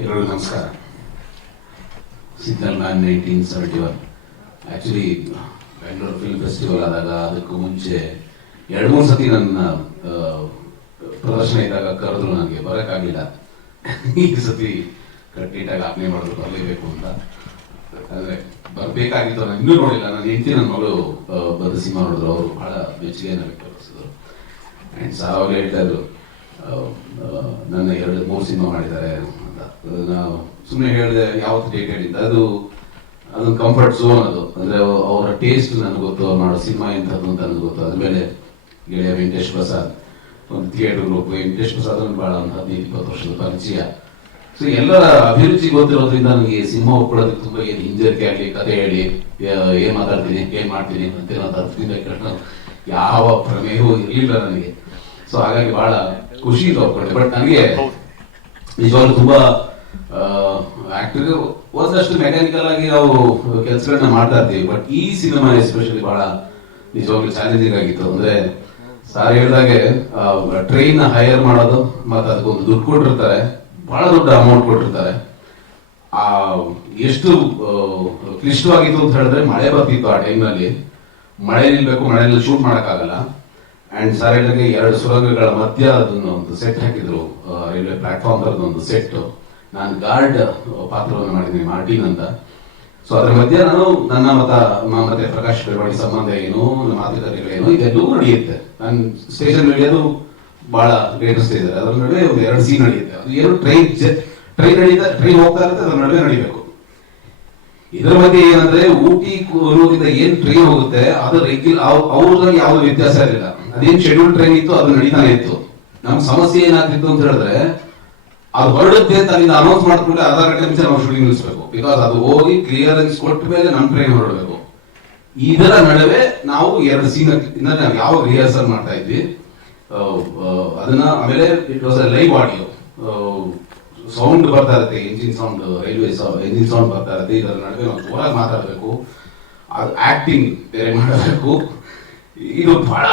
ಎಲ್ಲರಿಗೂ ನಮಸ್ಕಾರ. Signal man 1971 actually Bengaluru film festival ಆದಾಗ ಅದಕ್ಕೂ ಮುಂಚೆ 2-3 ಸತಿ ನನ್ನ ಪ್ರದರ್ಶನ ಇದ್ದಾಗ ಕರೆದ್ರು, ನನಗೆ ಬರೋಕ್ಕಾಗಲಿಲ್ಲ. ಈ ಸತಿ ಕಟ್ಟಿಟ್ಟಾಗಿ ಆಜ್ಞೆ ಮಾಡಿದ್ರು ಬರಲೇಬೇಕು ಅಂತ. ಅಂದರೆ ಬರಬೇಕಾಗಿತ್ತು, ನಾನು ಇನ್ನೂ ನೋಡಿಲ್ಲ. ನನ್ನ ಹೆಂಡತಿ ನನ್ನ ಮಗಳು ಬಂದು ಸಿನಿಮಾ ನೋಡಿದ್ರು, ಅವರು ಬಹಳ ಮೆಚ್ಚುಗೆಯನ್ನು ವ್ಯಕ್ತಪಡಿಸಿದ್ರು. ಆ್ಯಂಡ್ ಸರ್ ಅವಾಗ ಹೇಳ್ತಾ ಇದ್ರು, ನನ್ನ 2-3 ಸಿನಿಮಾ ಮಾಡಿದ್ದಾರೆ ಅಂತ. ನಾವು ಸುಮ್ಮನೆ ಹೇಳಿದೆ ಯಾವತ್ತು ಡೇಟ್ ಹೇಳಿದ್ದ, ಅದೊಂದು ಕಂಫರ್ಟ್ ಝೋನ್. ಅದು ಅಂದರೆ ಅವರ ಟೇಸ್ಟ್ ನನಗೆ ಗೊತ್ತು, ಅವ್ರು ಮಾಡೋ ಸಿನಿಮಾ ಎಂಥದ್ದು ಅಂತ ನನಗೆ ಗೊತ್ತು. ಅದ್ಮೇಲೆ ಗೆಳೆಯ ವೆಂಕಟೇಶ್ ಪ್ರಸಾದ್, ಒಂದು ಥಿಯೇಟರ್ ಗ್ರೂಪ್. ವೆಂಕಟೇಶ್ ಪ್ರಸಾದ್ ಒಂದು ಭಾಳ ಒಂದು 15-20 ವರ್ಷದ ಪರಿಚಯ. ಸೊ ಎಲ್ಲರ ಅಭಿರುಚಿ ಗೊತ್ತಿರೋದ್ರಿಂದ ನನಗೆ ಸಿನಿಮಾ ಒಪ್ಕೊಳ್ಳೋದಕ್ಕೆ ತುಂಬ ಏನು ಹಿಂಜರಿಕೆ ಆಗಲಿ, ಕತೆ ಹೇಳಿ, ಏನು ಮಾತಾಡ್ತೀನಿ, ಏನು ಮಾಡ್ತೀನಿ ಅಂತ ಅರ್ಥದಿಂದ ಯಾವ ಪ್ರಮೇಯವೂ ಇರಲಿಲ್ಲ ನನಗೆ. ಸೊ ಹಾಗಾಗಿ ಬಹಳ ಖುಷಿಯಿಂದ ಒಪ್ಕೊಂಡೆ. ಬಟ್ ನನಗೆ ನಿಜವಾಗ್ಲೂ ತುಂಬಾ ಆಕ್ಟರ್ ಒಂದಷ್ಟು ಮೆಕ್ಯಾನಿಕಲ್ ಆಗಿ ನಾವು ಕೆಲಸಗಳನ್ನ ಮಾಡ್ತಾ ಇರ್ತೀವಿ. ಬಟ್ ಈ ಸಿನಿಮಾ ಎಸ್ಪೆಷಲಿ ಬಹಳ ನಿಜವಾಗ್ಲೂ ಚಾಲೆಂಜಿಂಗ್ ಆಗಿತ್ತು. ಅಂದ್ರೆ ಸಾರ್ ಹೇಳಿದಾಗೆ ಟ್ರೈನ್ ಹೈಯರ್ ಮಾಡೋದು, ಮತ್ತೆ ಅದಕ್ಕೊಂದು ದುಡ್ಡು ಕೊಟ್ಟಿರ್ತಾರೆ, ಬಹಳ ದೊಡ್ಡ ಅಮೌಂಟ್ ಕೊಟ್ಟಿರ್ತಾರೆ. ಎಷ್ಟು ಕ್ಲಿಷ್ಟವಾಗಿತ್ತು ಅಂತ ಹೇಳಿದ್ರೆ, ಮಳೆ ಬರ್ತಿತ್ತು ಆ ಟೈಮ್ನಲ್ಲಿ. ಮಳೆ ನಿಲ್ಬೇಕು, ಮಳೆಯಲ್ಲಿ ಶೂಟ್ ಮಾಡೋಕ್ಕಾಗಲ್ಲ. ಅಂಡ್ ಸಾರ್ ಹೇಳಿದಾಗೆ 2 ಸುರಂಗಗಳ ಮಧ್ಯ ಅದನ್ನ ಒಂದು ಸೆಟ್ ಹಾಕಿದ್ರು, ರೈಲ್ವೆ ಪ್ಲಾಟ್ಫಾರ್ಮ್ ತರದ ಒಂದು ಸೆಟ್. ನಾನು ಗಾರ್ಡ್ ಪಾತ್ರವನ್ನು ಮಾಡಿದ್ದೀನಿ, ಮಾರ್ಟಿನ್ ಅಂತ. ಸೊ ಅದ್ರ ಮಧ್ಯೆ ನಾನು ನನ್ನ ಮತ್ತೆ ಪ್ರಕಾಶ್ ಬೆಳವಾಡಿ ಸಂಬಂಧ ಏನು, ಮಾತುಕತೆಗಳೇನು, ಇದೆಲ್ಲವೂ ನಡೆಯುತ್ತೆ. ನಾನು ಸ್ಟೇಷನ್ ನಡೆಯೋದು ಬಹಳ ಲೇಟೆಸ್ಟ್ ಇದೆ. ಅದ್ರ ನಡುವೆ 2 ಸೀನ್ ನಡೆಯುತ್ತೆ. ಅದು ಏನು ಟ್ರೈನ್ ಹೋಗ್ತಾ ಇರುತ್ತೆ, ಅದ್ರ ನಡುವೆ ನಡಿಬೇಕು. ಇದರ ಮಧ್ಯೆ ಏನಂದ್ರೆ, ಊಟಿ ಊರಿಂದ ಏನ್ ಟ್ರೈನ್ ಹೋಗುತ್ತೆ ಅದು ಅವ್ರಲ್ಲಿ ಯಾವುದೇ ವ್ಯತ್ಯಾಸ ಇರಲಿಲ್ಲ. ಅದೇನ್ ಶೆಡ್ಯೂಲ್ ಟ್ರೈನ್ ಇತ್ತು ಅದು ನಡೀತಾನೆ ಇತ್ತು. ನಮ್ ಸಮಸ್ಯೆ ಏನಾಗ್ತಿತ್ತು ಅಂತ ಹೇಳಿದ್ರೆ, ಅದು ಹೊರಡುತ್ತೆ ಅಂತ ಅಲ್ಲಿಂದ ಅನೌನ್ಸ್ ಮಾಡ್ಕೊಂಡ್ರೆ ಅರ್ಧ ಗಂಟೆ ಮುಂಚೆ ನಾವು ಶೂಟಿಂಗ್ ನಿಲ್ಲಿಸಬೇಕು. ಬಿಕಾಸ್ ಅದು ಹೋಗಿ ಕ್ಲಿಯರೆನ್ಸ್ ಕೊಟ್ಟ ಮೇಲೆ ನಮ್ ಟ್ರೈನ್ ಹೊರಡಬೇಕು. ಇದರ ನಡುವೆ ನಾವು 2 ಸೀನ್ ನಾವು ಯಾವ ರಿಹರ್ಸಲ್ ಮಾಡ್ತಾ ಇದ್ವಿ ಅದನ್ನ. ಆಮೇಲೆ it was a live audio, sound ಬರ್ತಾ ಇರುತ್ತೆ, engine sound, railway engine sound ಬರ್ತಾ ಇರುತ್ತೆ. ಇದರ ನಡುವೆ ನಾವು ಜೋರಾಗಿ ಮಾತಾಡಬೇಕು, ಅದು ಆಕ್ಟಿಂಗ್ ಬೇರೆ ಮಾಡಬೇಕು. ಇದು ಬಹಳ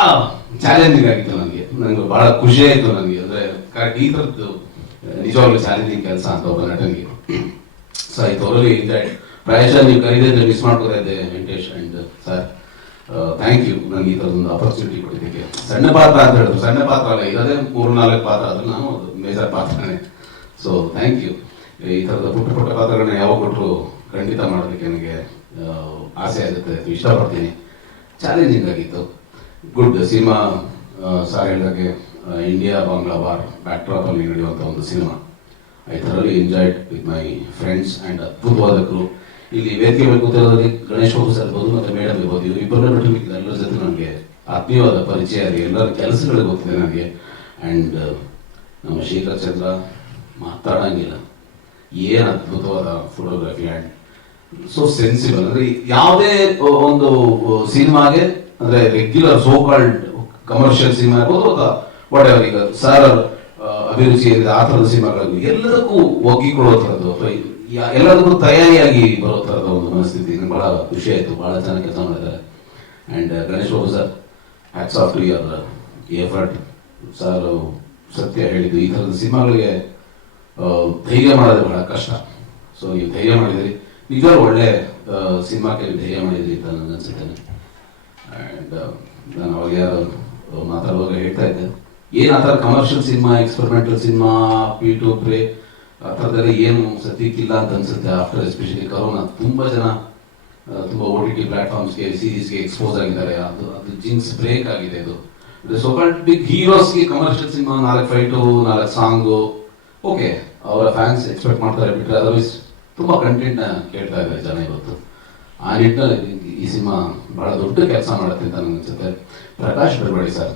ಚಾಲೆಂಜಿಂಗ್ ಆಗಿತ್ತು ನನಗೆ ಬಹಳ ಖುಷಿ ಆಯ್ತು ನನಗೆ. ಅಂದ್ರೆ ಕರೆಕ್ಟ್ ಈ ಥರದ್ದು ನಿಜವಾಗ್ಲೂ ಚಾಲೆಂಜಿಂಗ್ ಕೆಲಸ ಅಂತ ಒಬ್ಬ ನಟನಿಗೆ. So I thoroughly enjoyed. ಪ್ರಾಯಶಃ ನೀವು ಕರೀದಿದ್ರೆ ಮಿಸ್ ಮಾಡ್ಕೋತಾ ಇದ್ದೆ Venkatesh. And sir thank you, ನನಗೆ ಈ ಥರದೊಂದು ಆಪರ್ಚುನಿಟಿ ಕೊಟ್ಟಿದ್ದಕ್ಕೆ. ಸಣ್ಣ ಪಾತ್ರ ಅಂತ ಹೇಳಿದ್ರು, ಸಣ್ಣ ಪಾತ್ರ ಅಲ್ಲ, ಇರೋದೇ 3-4 ಪಾತ್ರ, ಅದ್ರ ನಾನು ಒಂದು ಮೇಜರ್ ಪಾತ್ರನೇ. So thank you. ಈ ಥರದ ಪುಟ್ಟ ಪಾತ್ರಗಳನ್ನ ಯಾವಾಗ ಕೊಟ್ಟರು ಖಂಡಿತ ಮಾಡೋದಕ್ಕೆ ನನಗೆ ಆಸೆ ಆಗುತ್ತೆ, ಇಷ್ಟಪಡ್ತೀನಿ. ಚಾಲೆಂಜಿಂಗ್ ಆಗಿತ್ತು. Good cinema. ಸಾರ್ ಹೇಳಿದಾಗೆ India Bangla war backdrop ಅಲ್ಲಿ ನಡೆಯುವಂಥ ಒಂದು cinema. I thoroughly enjoyed with my friends and ಅದ್ಭುತವಾದ ಕ್ರೂ. ಇಲ್ಲಿ ವೇದಿಕೆ ಮೇಲೆ ಕೂತಿರೋದ್ರಲ್ಲಿ ಗಣೇಶ್ ಬಾಬು ಸರ್ ಇರ್ಬೋದು, ಮತ್ತೆ ಮೇಡಮ್ ಇರ್ಬೋದು, ಇವರು ಇಬ್ಬರ ನಟರಿಗೆ ಎಲ್ಲರ ಜೊತೆ ನನಗೆ ಆತ್ಮೀಯವಾದ ಪರಿಚಯ ಇದೆ. ಎಲ್ಲರ ಕೆಲಸಗಳು ಗೊತ್ತಿದೆ ನನಗೆ. ಆ್ಯಂಡ್ ನಮ್ಮ ಶೇಖರ್ ಚಂದ್ರ ಮಾತಾಡಂಗಿಲ್ಲ, ಏನು ಅದ್ಭುತವಾದ ಫೋಟೋಗ್ರಫಿ ಆ್ಯಂಡ್ ಸೊ ಸೆನ್ಸಿಬಲ್. ಅಂದ್ರೆ ಯಾವುದೇ ಒಂದು ಸಿನಿಮಾಗೆ, ಅಂದ್ರೆ regular so called commercial cinema ಇರ್ಬೋದು, ವಾಟ್ ಎವರ್, ಈಗ ಸರ್ ಅಭಿರುಚಿ ಏನಿದೆ ಆ ಥರದ ಸಿನಿಮಾಗಳಿಗೂ ಎಲ್ಲದಕ್ಕೂ ಒಗ್ಗಿಕೊಳ್ಳೋ ಥರದ್ದು, ಅಥವಾ ಎಲ್ಲದಕ್ಕೂ ತಯಾರಿಯಾಗಿ ಬರೋ ಥರದ ಒಂದು ಮನಸ್ಥಿತಿ. ನಂಗೆ ಬಹಳ ಖುಷಿ ಆಯಿತು. ಬಹಳ ಚೆನ್ನಾಗಿ ಕೆಲಸ ಮಾಡಿದ್ದಾರೆ. And Ganesh Babu sir, hats off to your effort. Sir ಸತ್ಯ ಹೇಳಿದ್ದು, ಈ ಥರದ ಸಿನಿಮಾಗಳಿಗೆ ಧೈರ್ಯ ಮಾಡೋದು ಬಹಳ ಕಷ್ಟ. ಸೊ ನೀವು ಧೈರ್ಯ ಮಾಡಿದಿರಿ, ನಿಜವಾಗ್ಲೂ ಒಳ್ಳೆ ಸಿನಿಮಾಕ್ಕೆ ಧೈರ್ಯ ಮಾಡಿದ್ರಿ ಅಂತ ನನಗೆ ಅನ್ಸುತ್ತೇನೆ. ಆ್ಯಂಡ್ ನಾನು ಅವಾಗ ಯಾರು ಮಾತಾಡುವಾಗ ಹೇಳ್ತಾ ಇದ್ದೆ, ಏನು ಆ ಥರ commercial cinema, experimental cinema, P2 play ಆ ಥರದಲ್ಲಿ ಏನು ಸದ್ಯಕ್ಕಿಲ್ಲ ಅಂತ ಅನ್ಸುತ್ತೆ. ಆಫ್ಟರ್ ಎಸ್ಪೆಷಲಿ ಕರೋನಾ ತುಂಬ ಜನ ತುಂಬ OTT ಪ್ಲಾಟ್ಫಾರ್ಮ್ಸ್ಗೆ, ಸೀರೀಸ್ಗೆ ಎಕ್ಸ್ಪೋಸ್ ಆಗಿದ್ದಾರೆ. ಅದು ಜಿನ್ಸ್ ಬ್ರೇಕ್ ಆಗಿದೆ. ಇದು ಸೋ ಕಾಲ್ಡ್ ಬಿಗ್ ಹೀರೋಸ್ಗೆ commercial cinema, 4 fight, 4 song, okay, ಅವರ ಫ್ಯಾನ್ಸ್ ಎಕ್ಸ್ಪೆಕ್ಟ್ ಮಾಡ್ತಾರೆ. ಬಿಟ್ಟರೆ ಅದರ್ವೈಸ್ ತುಂಬ ಕಂಟೆಂಟ್ನ ಕೇಳ್ತಾ ಇದ್ದಾರೆ ಜನ ಇವತ್ತು. ಆ ನಿಟ್ಟಿನಲ್ಲಿ ಈ ಸಿನಿಮಾ ಬಹಳ ದೊಡ್ಡ ಕೆಲಸ ಮಾಡುತ್ತೆ ಅಂತ ನನಗೆ ಅನ್ಸುತ್ತೆ. Prakash Belawadi sir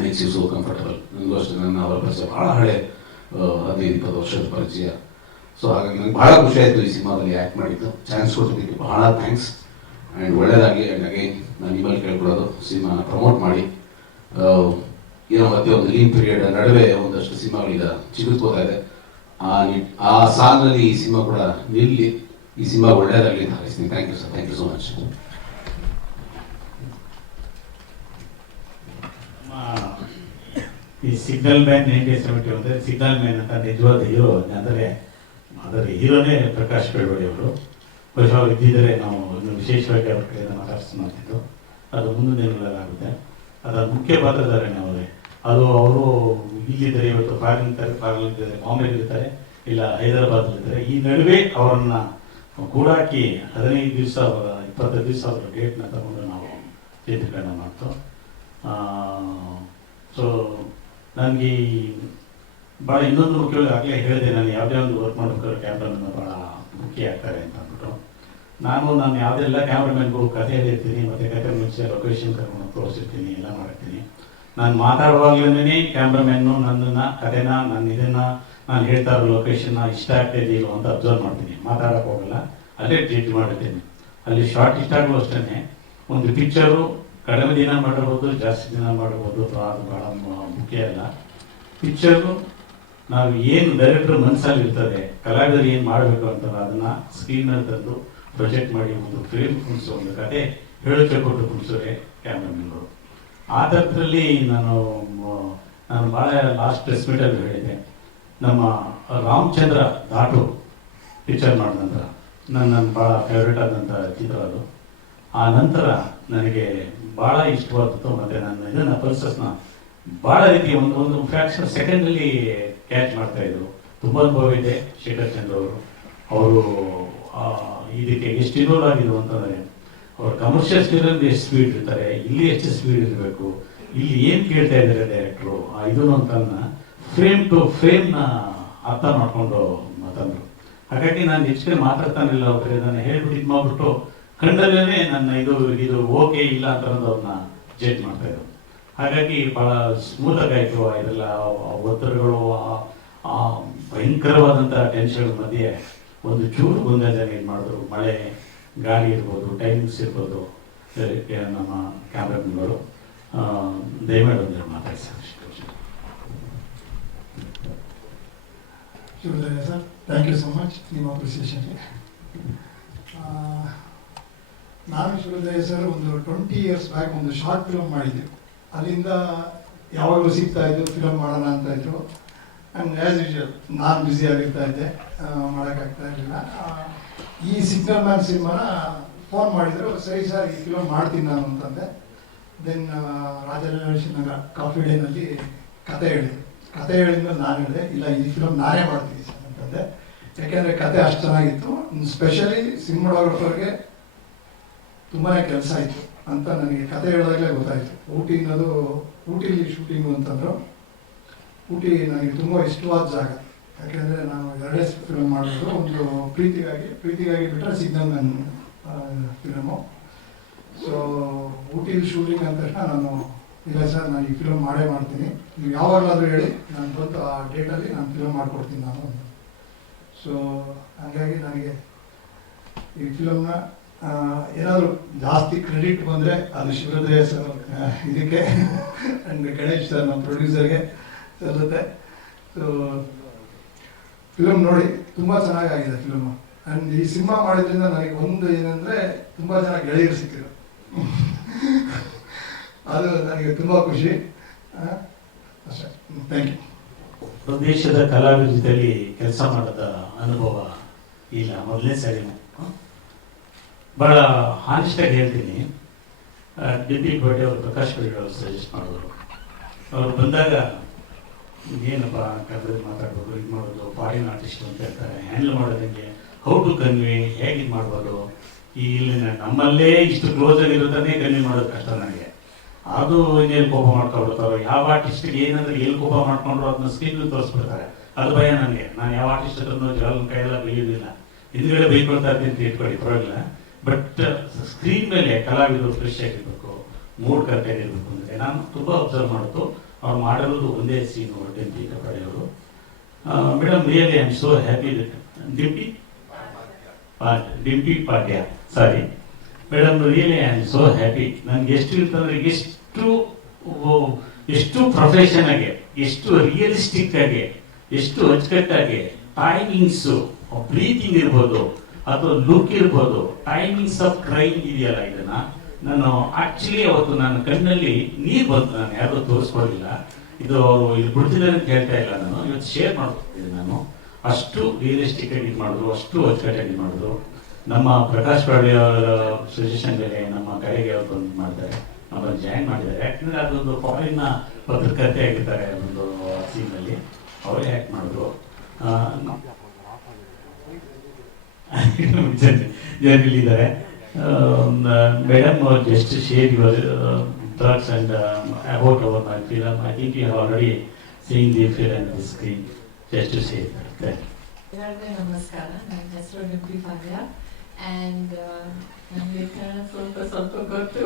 makes you so comfortable. ನನಗೂ ಅಷ್ಟೇ, ನನ್ನ ಅವರ ಪರಿಚಯ ಬಹಳ ಹಳೆ, 15-20 ವರ್ಷದ ಪರಿಚಯ. ಸೊ ಹಾಗಾಗಿ ನನಗೆ ಬಹಳ ಖುಷಿ ಆಯಿತು ಈ ಸಿನಿಮಾದಲ್ಲಿ ಆ್ಯಕ್ಟ್ ಮಾಡಿದ್ದು. ಚಾನ್ಸ್ ಕೊಟ್ಟಿದ್ದಕ್ಕೆ ಬಹಳ ಥ್ಯಾಂಕ್ಸ್. ಆ್ಯಂಡ್ ಒಳ್ಳೆಯದಾಗಲಿ. ಆ್ಯಂಡ್ ಅಗೈನ್ ನಾನು ನಿಮ್ಮಲ್ಲಿ ಕೇಳ್ಕೊಡೋದು, ಸಿನಿಮಾನ ಪ್ರಮೋಟ್ ಮಾಡಿ. ಏನೋ ಮಧ್ಯೆ ಒಂದು ಲೀನ್ ಪೀರಿಯಡ್ ನಡುವೆ ಒಂದಷ್ಟು ಸಿನಿಮಾಗಳೀಗ ಚಿಗುತ್ಕೋತಾ ಇದೆ. ಆ ಸಾಲಿನಲ್ಲಿ ಈ ಸಿನಿಮಾ ಕೂಡ ನಿಲ್ಲಿ, ಈ ಸಿನಿಮಾ ಒಳ್ಳೆಯದಾಗಲಿ ಅಂತ ಹಾರೈಸ್ತೀನಿ. Thank you sir, thank you so much. ಈ ಸಿಗ್ನಲ್ ಮ್ಯಾನ್ 1970 ಅಂದರೆ ಸಿಗ್ನಲ್ ಮ್ಯಾನ್ ಅಂತ ನಿಜವಾದ ಹೀರೋ ಅಂದರೆ ಅದರ ಹೀರೋನೇ ಪ್ರಕಾಶ್ ಬೆಳವಡಿ ಅವರು. ಬಹುಶಃ ಅವ್ರು ಇದ್ದಿದ್ದರೆ ನಾವು ಇನ್ನು ವಿಶೇಷವಾಗಿ ಅವ್ರ ಕಡೆಯಿಂದ ಮಾತಾಡಿಸ್ತಿದ್ದು ಅದು ಮುಂದಿನ ದಿನಗಳಲ್ಲಾಗುತ್ತೆ. ಅದರ ಮುಖ್ಯ ಪಾತ್ರಧಾರಣೆ ಅವರೇ. ಅದು ಅವರು ಇಲ್ಲಿದ್ದಾರೆ, ಇವತ್ತು ಫಾರಿನ್ನಿದ್ದಾರೆ, ಬಾಂಬೆಲಿರ್ತಾರೆ, ಇಲ್ಲ ಹೈದರಾಬಾದ್ಲಿದ್ದಾರೆ. ಈ ನಡುವೆ ಅವರನ್ನ ಕೂಡಾಕಿ 15 ದಿವಸ 25 ದಿವಸ ಅವರ ಡೇಟ್ನ ತಗೊಂಡು ನಾವು ಚಿತ್ರೀಕರಣ ಮಾಡ್ತು. ಸೊ ನನಗೆ ಭಾಳ ಇನ್ನೊಂದು ಮುಖ್ಯವಾಗಿ ಆಗಲೇ ಹೇಳಿದೆ, ನಾನು ಯಾವುದೇ ಒಂದು ವರ್ಕ್ ಮಾಡ್ಬೇಕಾದ್ರೆ ಕ್ಯಾಮ್ರಾಮನ್ ಭಾಳ ಮುಖ್ಯ ಆಗ್ತಾರೆ ಅಂತ ಅಂದ್ಬಿಟ್ಟು ನಾನು ಯಾವುದೆಲ್ಲ ಕ್ಯಾಮ್ರಾಮನ್ಗೂ ಕಥೆ ಹೇಳಿರ್ತೀನಿ, ಮತ್ತು ಕಥೆ ಮುಂಚೆ ಲೊಕೇಶನ್ ಕರ್ಕೊಂಡು ತೋರಿಸಿರ್ತೀನಿ, ಎಲ್ಲ ಮಾಡಿರ್ತೀನಿ. ನಾನು ಮಾತಾಡುವಾಗಲೇ ಕ್ಯಾಮ್ರಾಮನ್ನು ನನ್ನನ್ನು ಕಥೆನ ನಾನು ಹೇಳ್ತಾ ಇರೋ ಲೊಕೇಶನ್ನ ಇಷ್ಟ ಆಗ್ತಾಯಿದೆಯೋ ಅಂತ ಅಬ್ಸರ್ವ್ ಮಾಡ್ತೀನಿ. ಮಾತಾಡೋಕೆ ಹೋಗಲ್ಲ, ಅಲ್ಲೇ ಜಡ್ಜ್ ಮಾಡಿರ್ತೀನಿ. ಅಲ್ಲಿ ಶಾರ್ಟ್ ಇಷ್ಟ ಆಗಲು ಅಷ್ಟೇ. ಒಂದು ಪಿಕ್ಚರು ಕಡಿಮೆ ದಿನ ಮಾಡಬಹುದು, ಜಾಸ್ತಿ ದಿನ ಮಾಡಬಹುದು, ಅದು ಭಾಳ ಮುಖ್ಯ ಅಲ್ಲ. ಪಿಕ್ಚರು ನಾವು ಏನು ಡೈರೆಕ್ಟರ್ ಮನಸ್ಸಲ್ಲಿ ಇರ್ತದೆ, ಕಲಾವಿದರು ಏನು ಮಾಡಬೇಕು ಅಂತಾರೆ ಅದನ್ನು ಸ್ಕ್ರೀನಲ್ಲಿ ತಂದು ಪ್ರೊಜೆಕ್ಟ್ ಮಾಡಿ ಒಂದು ಫಿಲ್ಮ್ ಕುಣಿಸೋ, ಒಂದು ಕತೆ ಹೇಳಿಕೆ ಕೊಟ್ಟು ಕುಣಿಸೋರೆ ಕ್ಯಾಮ್ರಾಮನ್ಗಳು. ಆ ಥರದಲ್ಲಿ ನಾನು ಭಾಳ ಲಾಸ್ಟ್ ಪ್ರೆಸ್ ಮೀಟಲ್ಲಿ ಹೇಳಿದೆ, ನಮ್ಮ ರಾಮಚಂದ್ರ ಘಾಟು ಪಿಕ್ಚರ್ ಮಾಡಿದ ನಂತರ ನನ್ನ ಭಾಳ ಫೇವ್ರೇಟ್ ಆದಂಥ ಚಿತ್ರ ಅದು. ಆ ನಂತರ ನನಗೆ ಭಾಳ ಇಷ್ಟವಾದದ್ದು, ಮತ್ತು ನನ್ನ ಇದನ್ನು ಪಲ್ಸಸ್ನ ಭಾಳ ರೀತಿ ಒಂದು ಫ್ರಾಕ್ಷನ್ ಸೆಕೆಂಡಲ್ಲಿ ಕ್ಯಾಚ್ ಮಾಡ್ತಾಯಿದ್ರು. ತುಂಬ ಅನುಭವ ಇದೆ ಶೇಖರ್ ಚಂದ್ರ ಅವರು ಇದಕ್ಕೆ ಎಷ್ಟು ಇನ್ವಾಲ್ವ್ ಆಗಿದ್ರು ಅಂತಂದರೆ, ಅವ್ರು ಕಮರ್ಷಿಯಲ್ ಸ್ಟೀರಲ್ಲಿ ಎಷ್ಟು ಸ್ಪೀಡ್ ಇರ್ತಾರೆ, ಇಲ್ಲಿ ಎಷ್ಟು ಸ್ಪೀಡ್ ಇರಬೇಕು, ಇಲ್ಲಿ ಏನು ಕೇಳ್ತಾ ಇದ್ದಾರೆ ಡೈರೆಕ್ಟ್ರು ಇದನ್ನು ಅಂತನ್ನ ಫ್ರೇಮ್ ಟು ಫ್ರೇಮ್ನ ಅರ್ಥ ಮಾಡಿಕೊಂಡು ಮಾತಾಡಿದ್ರು. ಹಾಗಾಗಿ ನಾನು ಹೆಚ್ಚಿಗೆ ಮಾತಾಡ್ತಾನಿಲ್ಲ ಅವ್ರಿಗೆ, ನಾನು ಹೇಳ್ಬಿಟ್ಟು ಇದು ಮಾಡಿಬಿಟ್ಟು ಕಂಡಲ್ಲೇ ನನ್ನ ಇದು ಓಕೆ ಇಲ್ಲ ಅಂತ ಅವ್ರನ್ನ ಜಡ್ಜ್ ಮಾಡ್ತಾಯಿದ್ರು. ಹಾಗಾಗಿ ಭಾಳ ಸ್ಮೂತಾಗಿ ಆಯಿತು. ಇದೆಲ್ಲ ಒತ್ತಡಗಳು, ಭಯಂಕರವಾದಂಥ ಟೆನ್ಷನ್ ಮಧ್ಯೆ ಒಂದು ಚೂರು ಗೊಂದಲದಲ್ಲಿ ಏನು ಮಾಡಿದ್ರು, ಮಳೆ ಗಾಳಿ ಇರ್ಬೋದು, ಟೈಮಿಂಗ್ಸ್ ಇರ್ಬೋದು, ನಮ್ಮ ಕ್ಯಾಮ್ರಾಮನ್ಗಳು ದಯಮಾಡಿ ಒಂದು ಮಾತಾಡ್ತಾರೆ. Shivodaya sir, thank you so much ನಿಮ್ಮ ಅಪ್ರಿಸಿಯೇಷನ್ಗೆ. ನಾನು ಶಿವೋದಯ ಸರ್ ಒಂದು 20 years ಬ್ಯಾಕ್ ಒಂದು ಶಾರ್ಟ್ ಫಿಲ್ಮ್ ಮಾಡಿದ್ದೆ. ಅಲ್ಲಿಂದ ಯಾವಾಗಲೂ ಸಿಗ್ತಾ ಇದ್ದು ಫಿಲಮ್ ಮಾಡೋಣ ಅಂತ ಇದ್ರು. ಆ್ಯಂಡ್ ಆ್ಯಸ್ ಯೂಶುವಲ್ ನಾನು ಬ್ಯುಸಿ ಆಗಿರ್ತಾ ಇದ್ದೆ, ಮಾಡೋಕ್ಕಾಗ್ತಾ ಇರಲಿಲ್ಲ. ಈ ಸಿಗ್ನಲ್ ಮ್ಯಾನ್ ಸಿನಿಮಾನ ಫೋನ್ ಮಾಡಿದ್ರು, ಸರಿ ಸರ್ ಈ ಫಿಲಮ್ ಮಾಡ್ತೀನಿ ನಾನು ಅಂತಂದೆ. ದೆನ್ ರಾಜರಾಜೇಶ್ವರ ಕಾಫಿ ಡೇನಲ್ಲಿ ಕತೆ ಹೇಳಿದ್ಮೇಲೆ ನಾನು ಹೇಳಿದೆ, ಇಲ್ಲ ಈ ಫಿಲಮ್ ನಾನೇ ಮಾಡ್ತೀನಿ ಸರ್ ಅಂತಂದೆ. ಯಾಕೆಂದರೆ ಕತೆ ಅಷ್ಟು ಚೆನ್ನಾಗಿತ್ತು. ಸ್ಪೆಷಲಿ ಸಿನಿಮಾಟೋಗ್ರಫರ್ಗೆ ತುಂಬಾ ಕೆಲಸ ಇತ್ತು ಅಂತ ನನಗೆ ಕತೆ ಹೇಳಿದಾಗಲೇ ಗೊತ್ತಾಯಿತು. ಊಟಿಲಿ ಶೂಟಿಂಗು ಅಂತಂದರು. ಊಟಿ ನನಗೆ ತುಂಬ ಇಷ್ಟವಾದ ಜಾಗ. ಯಾಕೆಂದರೆ ನಾನು 2 ಫಿಲ್ಮ್ ಮಾಡಿದ್ರು. ಒಂದು ಪ್ರೀತಿಗಾಗಿ ಬಿಟ್ಟರೆ ಸಿಗ್ನಲ್ ಮ್ಯಾನ್ ಫಿಲಮು. ಸೊ ಊಟಿಲಿ ಶೂಟಿಂಗ್ ಅಂದ ತಕ್ಷಣ ನಾನು, ಇಲ್ಲ ಸರ್ ನಾನು ಈ ಫಿಲಮ್ ಮಾಡೇ ಮಾಡ್ತೀನಿ, ನೀವು ಯಾವಾಗಲಾದರೂ ಹೇಳಿ ನಾನು ಬಂದು ಆ ಡೇಟಲ್ಲಿ ನಾನು ಫಿಲಮ್ ಮಾಡಿಕೊಡ್ತೀನಿ ನಾನು. ಸೊ ಹಾಗಾಗಿ ನನಗೆ ಈ ಫಿಲಮ್ನ ಏನಾದರೂ ಜಾಸ್ತಿ ಕ್ರೆಡಿಟ್ ಬಂದರೆ ಅದು ಶಿವರುದಯ ಸರ್ ಇದಕ್ಕೆ ಆ್ಯಂಡ್ ಗಣೇಶ್ ಸರ್ ನಮ್ಮ ಪ್ರೊಡ್ಯೂಸರ್ಗೆ ಸಲ್ಲುತ್ತೆ. ಸೊ ಫಿಲಮ್ ನೋಡಿ ತುಂಬ ಚೆನ್ನಾಗಾಗಿದೆ ಫಿಲಮು. ಆ್ಯಂಡ್ ಈ ಸಿನಿಮಾ ಮಾಡಿದ್ರಿಂದ ನನಗೆ ಒಂದು ಏನಂದರೆ ತುಂಬ ಜನ ಗೆಳೆಯರು ಸಿಕ್ಕಿದ್ರು. ಅದು ನನಗೆ ತುಂಬ ಖುಷಿ. ಅಷ್ಟೇ, ಥ್ಯಾಂಕ್ ಯು. ದೇಶದ ಕಲಾವಿದ ಜೊತೆಲಿ ಕೆಲಸ ಮಾಡಿದ ಅನುಭವ ಇಲ್ಲ, ಮೊದಲನೇ ಸರಿ. ಭಾಳ ಹಾನೆಸ್ಟಾಗಿ ಹೇಳ್ತೀನಿ, ಡೆಲ್ಲಿ ಬರ್ಡೇ ಅವರು ಪ್ರಕಾಶ್ ಬೆಳವಡಿ ಅವರು ಸಜೆಸ್ಟ್ ಮಾಡಿದ್ರು. ಅವ್ರು ಬಂದಾಗ ಏನಪ್ಪ ಕನ್ನಡ ಮಾತಾಡ್ಬೋದು, ಇದು ಮಾಡೋದು, ಫಾರಿನ್ ಆರ್ಟಿಸ್ಟ್ ಅಂತ ಹೇಳ್ತಾರೆ, ಹ್ಯಾಂಡಲ್ ಮಾಡೋದಂಗೆ, ಹೌ ಟು ಕನ್ವೆ, ಹೇಗೆ ಇದು ಮಾಡ್ಬೋದು. ಇಲ್ಲಿ ನಮ್ಮಲ್ಲೇ ಇಷ್ಟು ಕ್ಲೋಸ್ ಆಗಿರೋದನ್ನೇ ಕನ್ವೆ ಮಾಡೋದು ಕಷ್ಟ ನನಗೆ. ಅದು ಇನ್ನೇನು ಕೋಪ ಮಾಡ್ಕೊಬಿಡ್ತಾರೋ, ಯಾವ ಆರ್ಟಿಸ್ಟ್ಗೆ ಏನಂದ್ರೆ ಎಲ್ಲಿ ಕೋಪ ಮಾಡ್ಕೊಂಡ್ರು ಅದನ್ನ ಸ್ಕ್ರೀನ್ ತೋರಿಸ್ಬಿಡ್ತಾರೆ. ಅದು ಭಯ ನನಗೆ. ನಾನು ಯಾವ ಆರ್ಟಿಸ್ಟ್ ಹತ್ರ ಜವಾಲ್ ಕೈಯೆಲ್ಲ ಬೆಳೆಯೋದಿಲ್ಲ, ಹಿಂದ್ಗಡೆ ಬೈಕೊಳ್ತಾ ಇರ್ತೀನಿ ಅಂತ ಇಟ್ಕೊಳ್ಳಿ, ಪರವಾಗಿಲ್ಲ. ಬಟ್ ಸ್ಕ್ರೀನ್ ಮೇಲೆ ಕಲಾವಿದರು ಫ್ರೆಶ್ ಆಗಿರ್ಬೇಕು, ಮೂಡ್ ಕರೆಕ್ಟ್ ಆಗಿರ್ಬೇಕು ಅಂದರೆ ನಾನು ತುಂಬ ಅಬ್ಸರ್ವ್ ಮಾಡೋದು. ಅವ್ರು ಮಾಡಿರೋದು ಒಂದೇ ಸೀನ್ ಹೊರಟಂತಿ ಕಪಾಡಿಯವರು. Madam really I am so happy with ಡಿಂಪಿ ಪಾಟ್ಯ, sorry madam, really I am so happy. ನನಗೆ ಎಷ್ಟು ಇರ್ತಂದ್ರೆ ಎಷ್ಟು ಪ್ರೊಫೆಷನ್ ಆಗಿ, ಎಷ್ಟು ರಿಯಲಿಸ್ಟಿಕ್ ಆಗಿ, ಎಷ್ಟು ಅಚ್ಚುಕಟ್ಟಾಗಿ ಟೈಮಿಂಗ್ಸು, ಬ್ರೀತಿಂಗ್ ಇರ್ಬೋದು ಅಥವಾ ಲುಕ್ ಇರ್ಬೋದು, ಟೈಮಿಂಗ್ಸ್ ಆಫ್ ಕ್ರೈಮ್ ಇದೆಯಲ್ಲ, ಇದನ್ನ ನಾನು ಆಕ್ಚುಲಿ ಅವತ್ತು ನನ್ನ ಕಣ್ಣಲ್ಲಿ ನೀರು ಬಂತು. ನಾನು ಯಾರು ತೋರಿಸ್ಕೊಳ್ಳಿಲ್ಲ. ಇದು ಅವರು ಇಲ್ಲಿ ಬಿಡ್ತಿಲ್ಲ ಅಂತ ಹೇಳ್ತಾ ಇಲ್ಲ, ನಾನು ಇವತ್ತು ಶೇರ್ ಮಾಡ್ಕೊಡ್ತೀನಿ. ನಾನು ಅಷ್ಟು ರಿಯಲಿಸ್ಟಿಕ್ ಆಗಿ ಇದು ಮಾಡಿದ್ರು, ಅಷ್ಟು ಅಚ್ಚುಕಟ್ಟಾಗಿ ಮಾಡಿದ್ರು. ನಮ್ಮ ಪ್ರಕಾಶ್ ಪಾಳ್ಯ ಅವರ ಸಜೆಷನ್ ಮೇಲೆ ನಮ್ಮ ಕಡೆಗೆ ಅವರು ಒಂದು ಮಾಡ್ತಾರೆ, ನಮ್ಮನ್ನು ಜಾಯಿನ್ ಮಾಡಿದ್ದಾರೆ. ಯಾಕಂದರೆ ಅದೊಂದು ಫಾರಿನ್ನ ಪತ್ರಕರ್ತೆ ಆಗಿರ್ತಾರೆ ಒಂದು ಸೀನಲ್ಲಿ, ಅವರೇ ಆ್ಯಕ್ಟ್ ಮಾಡಿದ್ರು. ಜನರಲ್ಲಿದ್ದಾರೆ. Madam just share your thoughts and about our my film. I think you have already seen the film on the screen. Just to say that. ಎಲ್ಲರಿಗೂ ನಮಸ್ಕಾರ. ನನ್ನ ಹೆಸರು ಡಿಂಪಿ ಪಾಂಡ್ಯ ಆ್ಯಂಡ್ ನನಗೆ ಕನ್ನಡ ಸ್ವಲ್ಪ ಗೊತ್ತು.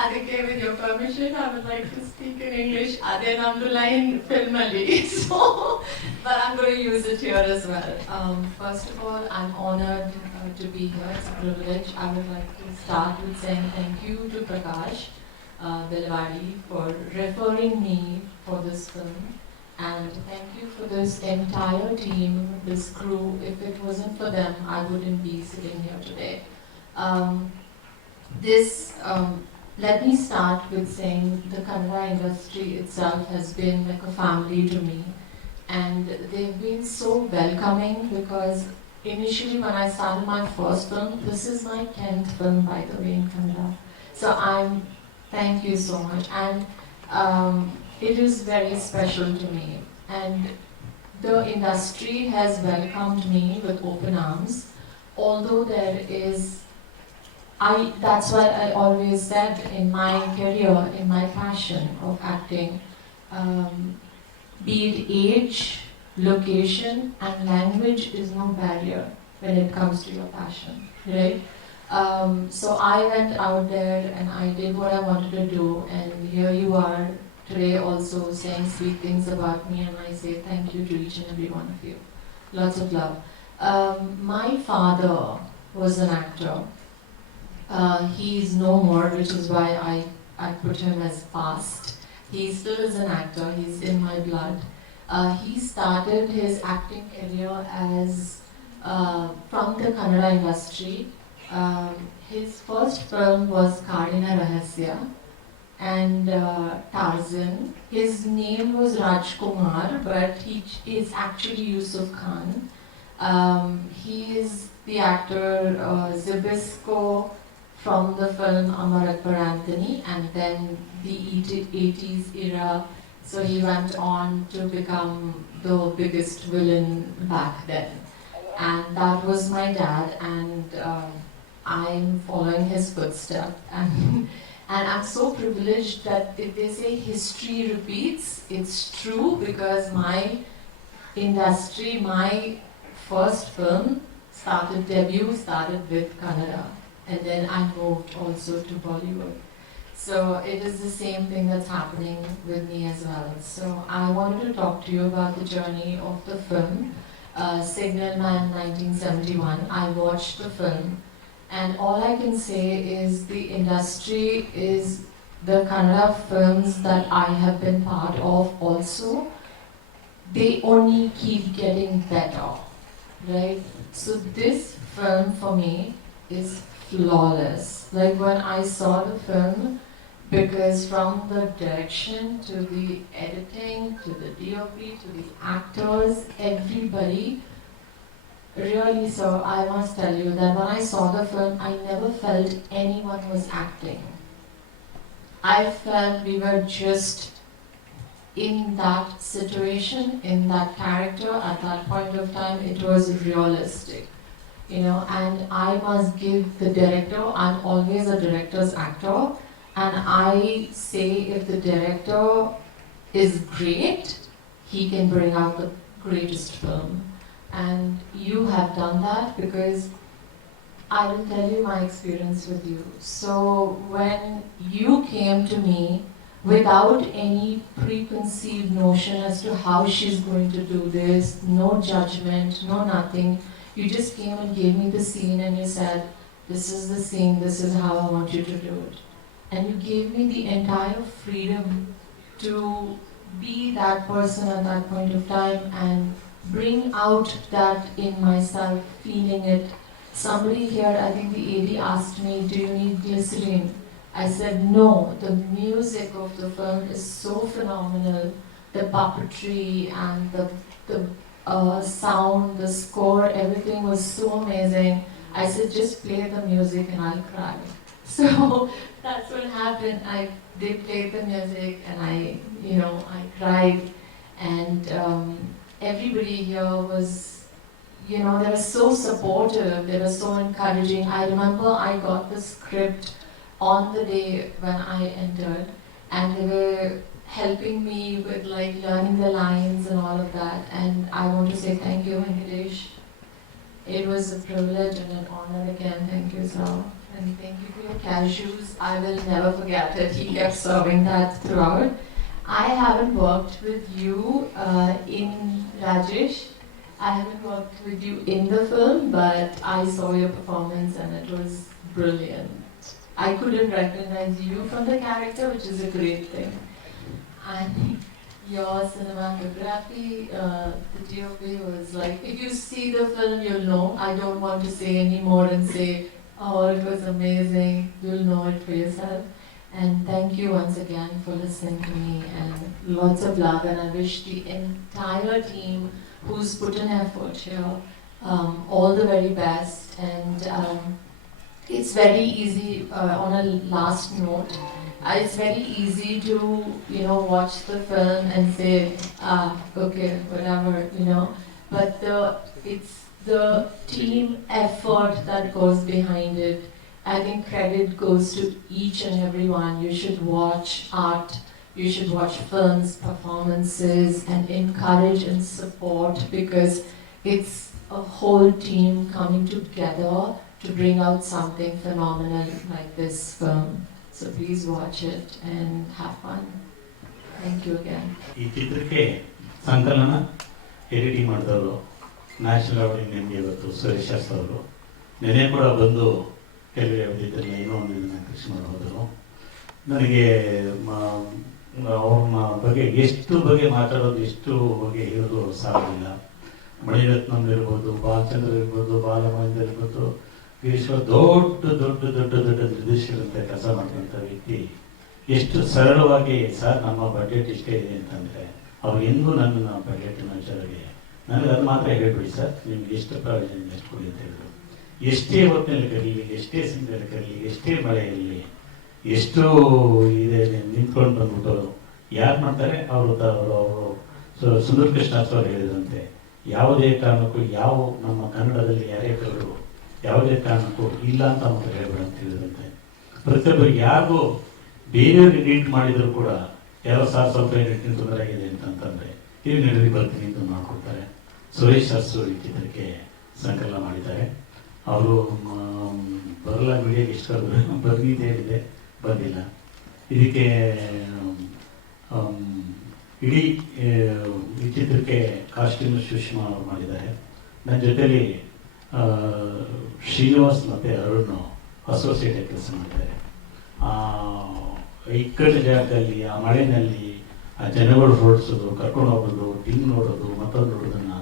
ಅದಕ್ಕೆ with your permission I would like to speak in English. ಅದೇ ನಮ್ಮದು ಲೈನ್ ಫಿಲ್ಮಲ್ಲಿ, so but I am going to use it here as well. First of all, I'm honored to be here. It's a privilege. I would like to start with saying thank you to Prakash Belwadi for referring me for this film. And thank you for this entire team, this crew. If it wasn't for them, I wouldn't be sitting here today. Let me start with saying the Kannada industry itself has been like a family to me. And they've been so welcoming because initially when I started my first film, this is my 10th film by the way in Kannada. So thank you so much. And it is very special to me, and the industry has welcomed me with open arms. Although that's why I always said in my career, in my passion of acting, be it age, location and language is no barrier when it comes to your passion, right? So I went out there and I did what I wanted to do, and here you are today also saying sweet things about me, and I say thank you to each and every one of you. Lots of love. My father was an actor. He's no more, which is why I put him as past. He still is an actor, he's in my blood. He started his acting career as from the Kannada industry. His first film was Kadina Rahasya and Tarzan. His name was Rajkumar, but he is actually Yusuf Khan. He is the actor Zibisco from the film Amar Akbar Anthony, and then the 80s era. So he went on to become the biggest villain back then. And that was my dad, and I'm following his footsteps. And I'm so privileged that if they say history repeats, it's true, because my industry, my first film debut started with Kannada, and then I moved also to Bollywood. So it is the same thing that's happening with me as well. So I wanted to talk to you about the journey of the film, Signalman 1971. I watched the film, and all I can say is the industry is the Kannada films that I have been part of also, they only keep getting better, right? So this film for me is flawless. Like when I saw the film, because from the direction to the editing to the DOP to the actors, everybody, really, so I must tell you that when I saw the film, I never felt anyone was acting. I felt we were just in that situation, in that character, at that point of time. It was realistic, you know, and I must give the director, I'm always a director's actor, and I say if the director is great, he can bring out the greatest film. And you have done that, because I will tell you my experience with you. So when you came to me without any preconceived notion as to how she's going to do this, no judgment, no nothing, you just came and gave me the scene and you said, this is the scene, this is how I want you to do it. And you gave me the entire freedom to be that person at that point of time and bring out that in myself, feeling it. Somebody here, I think the AD asked me, do you need glycerine? I said, no, the music of the film is so phenomenal. The puppetry and the sound, the score, everything was so amazing. I said, just play the music and I'll cry. So that's what happened. I did play the music and I cried. And everybody here was, they were so supportive, they were so encouraging. I remember I got the script on the day when I entered, and they were helping me with learning the lines and all of that. And I want to say thank you, Venkatesh. It was a privilege and an honor again. Thank you, sir. And thank you for your cashews. I will never forget it. He kept serving that throughout. I haven't worked with you in Rajesh. I haven't worked with you in the film, but I saw your performance and it was brilliant. I couldn't recognize you from the character, which is a great thing. And your cinematography, the DOP was if you see the film, you'll know. I don't want to say any more and say, oh, it was amazing. You'll know it for yourself. And thank you once again for listening to me, and lots of love. And I wish the entire team who's put in effort here all the very best. And it's very easy, on a last note, it's very easy to, watch the film and say, okay, whatever, but it's the team effort that goes behind it. I think credit goes to each and every one. You should watch art, you should watch films, performances, and encourage and support, because it's a whole team coming together to bring out something phenomenal like this film. So please watch it and have fun. Thank you again. ಈ ಚಿತ್ರಕ್ಕೆ ಸಂಕಲನ editing ಮಾಡಿದವರು national award ನಿಮಗೆ ಇವತ್ತು ಸುರೇಶ್ ಅವರು ನೆನೆ ಕೂಡ ಬಂದು ಕೆಲವೇ ಅವಧಿಯಲ್ಲಿ ಏನೋ ಒಂದು ದಿನ ಕೃಷ್ಣ ಹೋದರು. ನನಗೆ ಅವ್ರನ್ನ ಬಗ್ಗೆ ಎಷ್ಟು ಬಗ್ಗೆ ಮಾತಾಡೋದು, ಎಷ್ಟು ಬಗ್ಗೆ ಹೇಳೋದು ಸಾಧ್ಯವಿಲ್ಲ. ಮಣಿರತ್ನಂ ಇರ್ಬೋದು, ಬಾಲಚಂದ್ರ ಇರ್ಬೋದು, ಬಾಲಮಹೇಂದ್ರ ಇರ್ಬೋದು, ಗಿರೀಶ್ವರ್ ದೊಡ್ಡ ದೊಡ್ಡ ದೊಡ್ಡ ದೊಡ್ಡ ನಿರ್ದೇಶಕರಂತೆ ಕೆಲಸ ಮಾಡ್ಕೊಂಥ ವ್ಯಕ್ತಿ ಎಷ್ಟು ಸರಳವಾಗಿ ಸರ್ ನಮ್ಮ ಬಜೆಟ್ ಇಷ್ಟೇ ಇದೆ ಅಂತಂದರೆ ಅವ್ರು ಎಂದೂ ನನ್ನ ಬಜೆಟಿನ ವಿಚಾರಕ್ಕೆ ನನಗೆ ಅದು ಮಾತ್ರ ಹೇಳ್ಬಿಡಿ ಸರ್, ನಿಮ್ಗೆ ಎಷ್ಟು ಪ್ರಯೋಜನ ಎಷ್ಟು ಕೊಡಿ ಅಂತ ಹೇಳಿದ್ರು. ಎಷ್ಟೇ ಹೊತ್ತಿನಲ್ಲಿ ಕರೀಲಿ, ಎಷ್ಟೇ ಸಿಂಗಲ್ಲಿ ಕರೀಲಿ, ಎಷ್ಟೇ ಮಳೆ ಇರಲಿ, ಎಷ್ಟು ಇದೆ ನಿಂತ್ಕೊಂಡು ಬಂದ್ಬಿಟ್ಟು ಯಾರು ಮಾಡ್ತಾರೆ ಅವರು ಸುಂದರ್ ಕೃಷ್ಣಾಸ್ ಅವರು ಹೇಳಿದಂತೆ ಯಾವುದೇ ಕಾರಣಕ್ಕೂ ನಮ್ಮ ಕನ್ನಡದಲ್ಲಿ ಯಾರೇ ಕರೆದ್ರು ಯಾವುದೇ ಕಾರಣಕ್ಕೂ ಇಲ್ಲ ಅಂತ ಮತ್ತೆ ಹೇಳ್ಬೇಡ ಅಂತ ಹೇಳಿದಂತೆ ಪ್ರತಿಯೊಬ್ಬರಿಗೆ ಯಾರಿಗೂ ಬೇರೆಯವ್ರಿಗೆ ಎಡಿಟ್ ಮಾಡಿದ್ರು ಕೂಡ ಯಾರೋ ಸ್ವಲ್ಪ ಎಡಿಟಿಂಗ್ ತೊಂದರೆ ಆಗಿದೆ ಅಂತಂದರೆ ನೀವು ನಡೆದು ಬರ್ತೀನಿ ಅಂತ ಮಾಡ್ಕೊಡ್ತಾರೆ. ಸುರೇಶ್ ಅರಸು ಈ ಚಿತ್ರಕ್ಕೆ ಸಂಕಲನ ಮಾಡಿದ್ದಾರೆ. ಅವರು ಬರಲ್ಲ ವಿಡಿಯೋಗೆ ಇಷ್ಟ ಬರ್ಗೀತೆ ಹೇಳಿದೆ, ಬಂದಿಲ್ಲ. ಇದಕ್ಕೆ ಇಡೀ ಈ ಚಿತ್ರಕ್ಕೆ ಕಾಸ್ಟ್ಯೂಮ್ ಸುಷ್ಮಾ ಅವರು ಮಾಡಿದ್ದಾರೆ. ನನ್ನ ಜೊತೆಲಿ ಶ್ರೀನಿವಾಸ್ ಮತ್ತು ಅರುಣ್ ಅಸೋಸಿಯೇಟ್ ಕೆಲಸ ಮಾಡಿದ್ದಾರೆ. ಇಕ್ಕಟ್ಟು ಜಾಗದಲ್ಲಿ ಆ ಮಳೆಯಲ್ಲಿ ಆ ಜನಗಳು ಹೊರಡಿಸೋದು, ಕರ್ಕೊಂಡು ಹೋಗೋದು, ಟೀಮ್ ನೋಡೋದು, ಮತ್ತೊಂದು ನೋಡೋದನ್ನು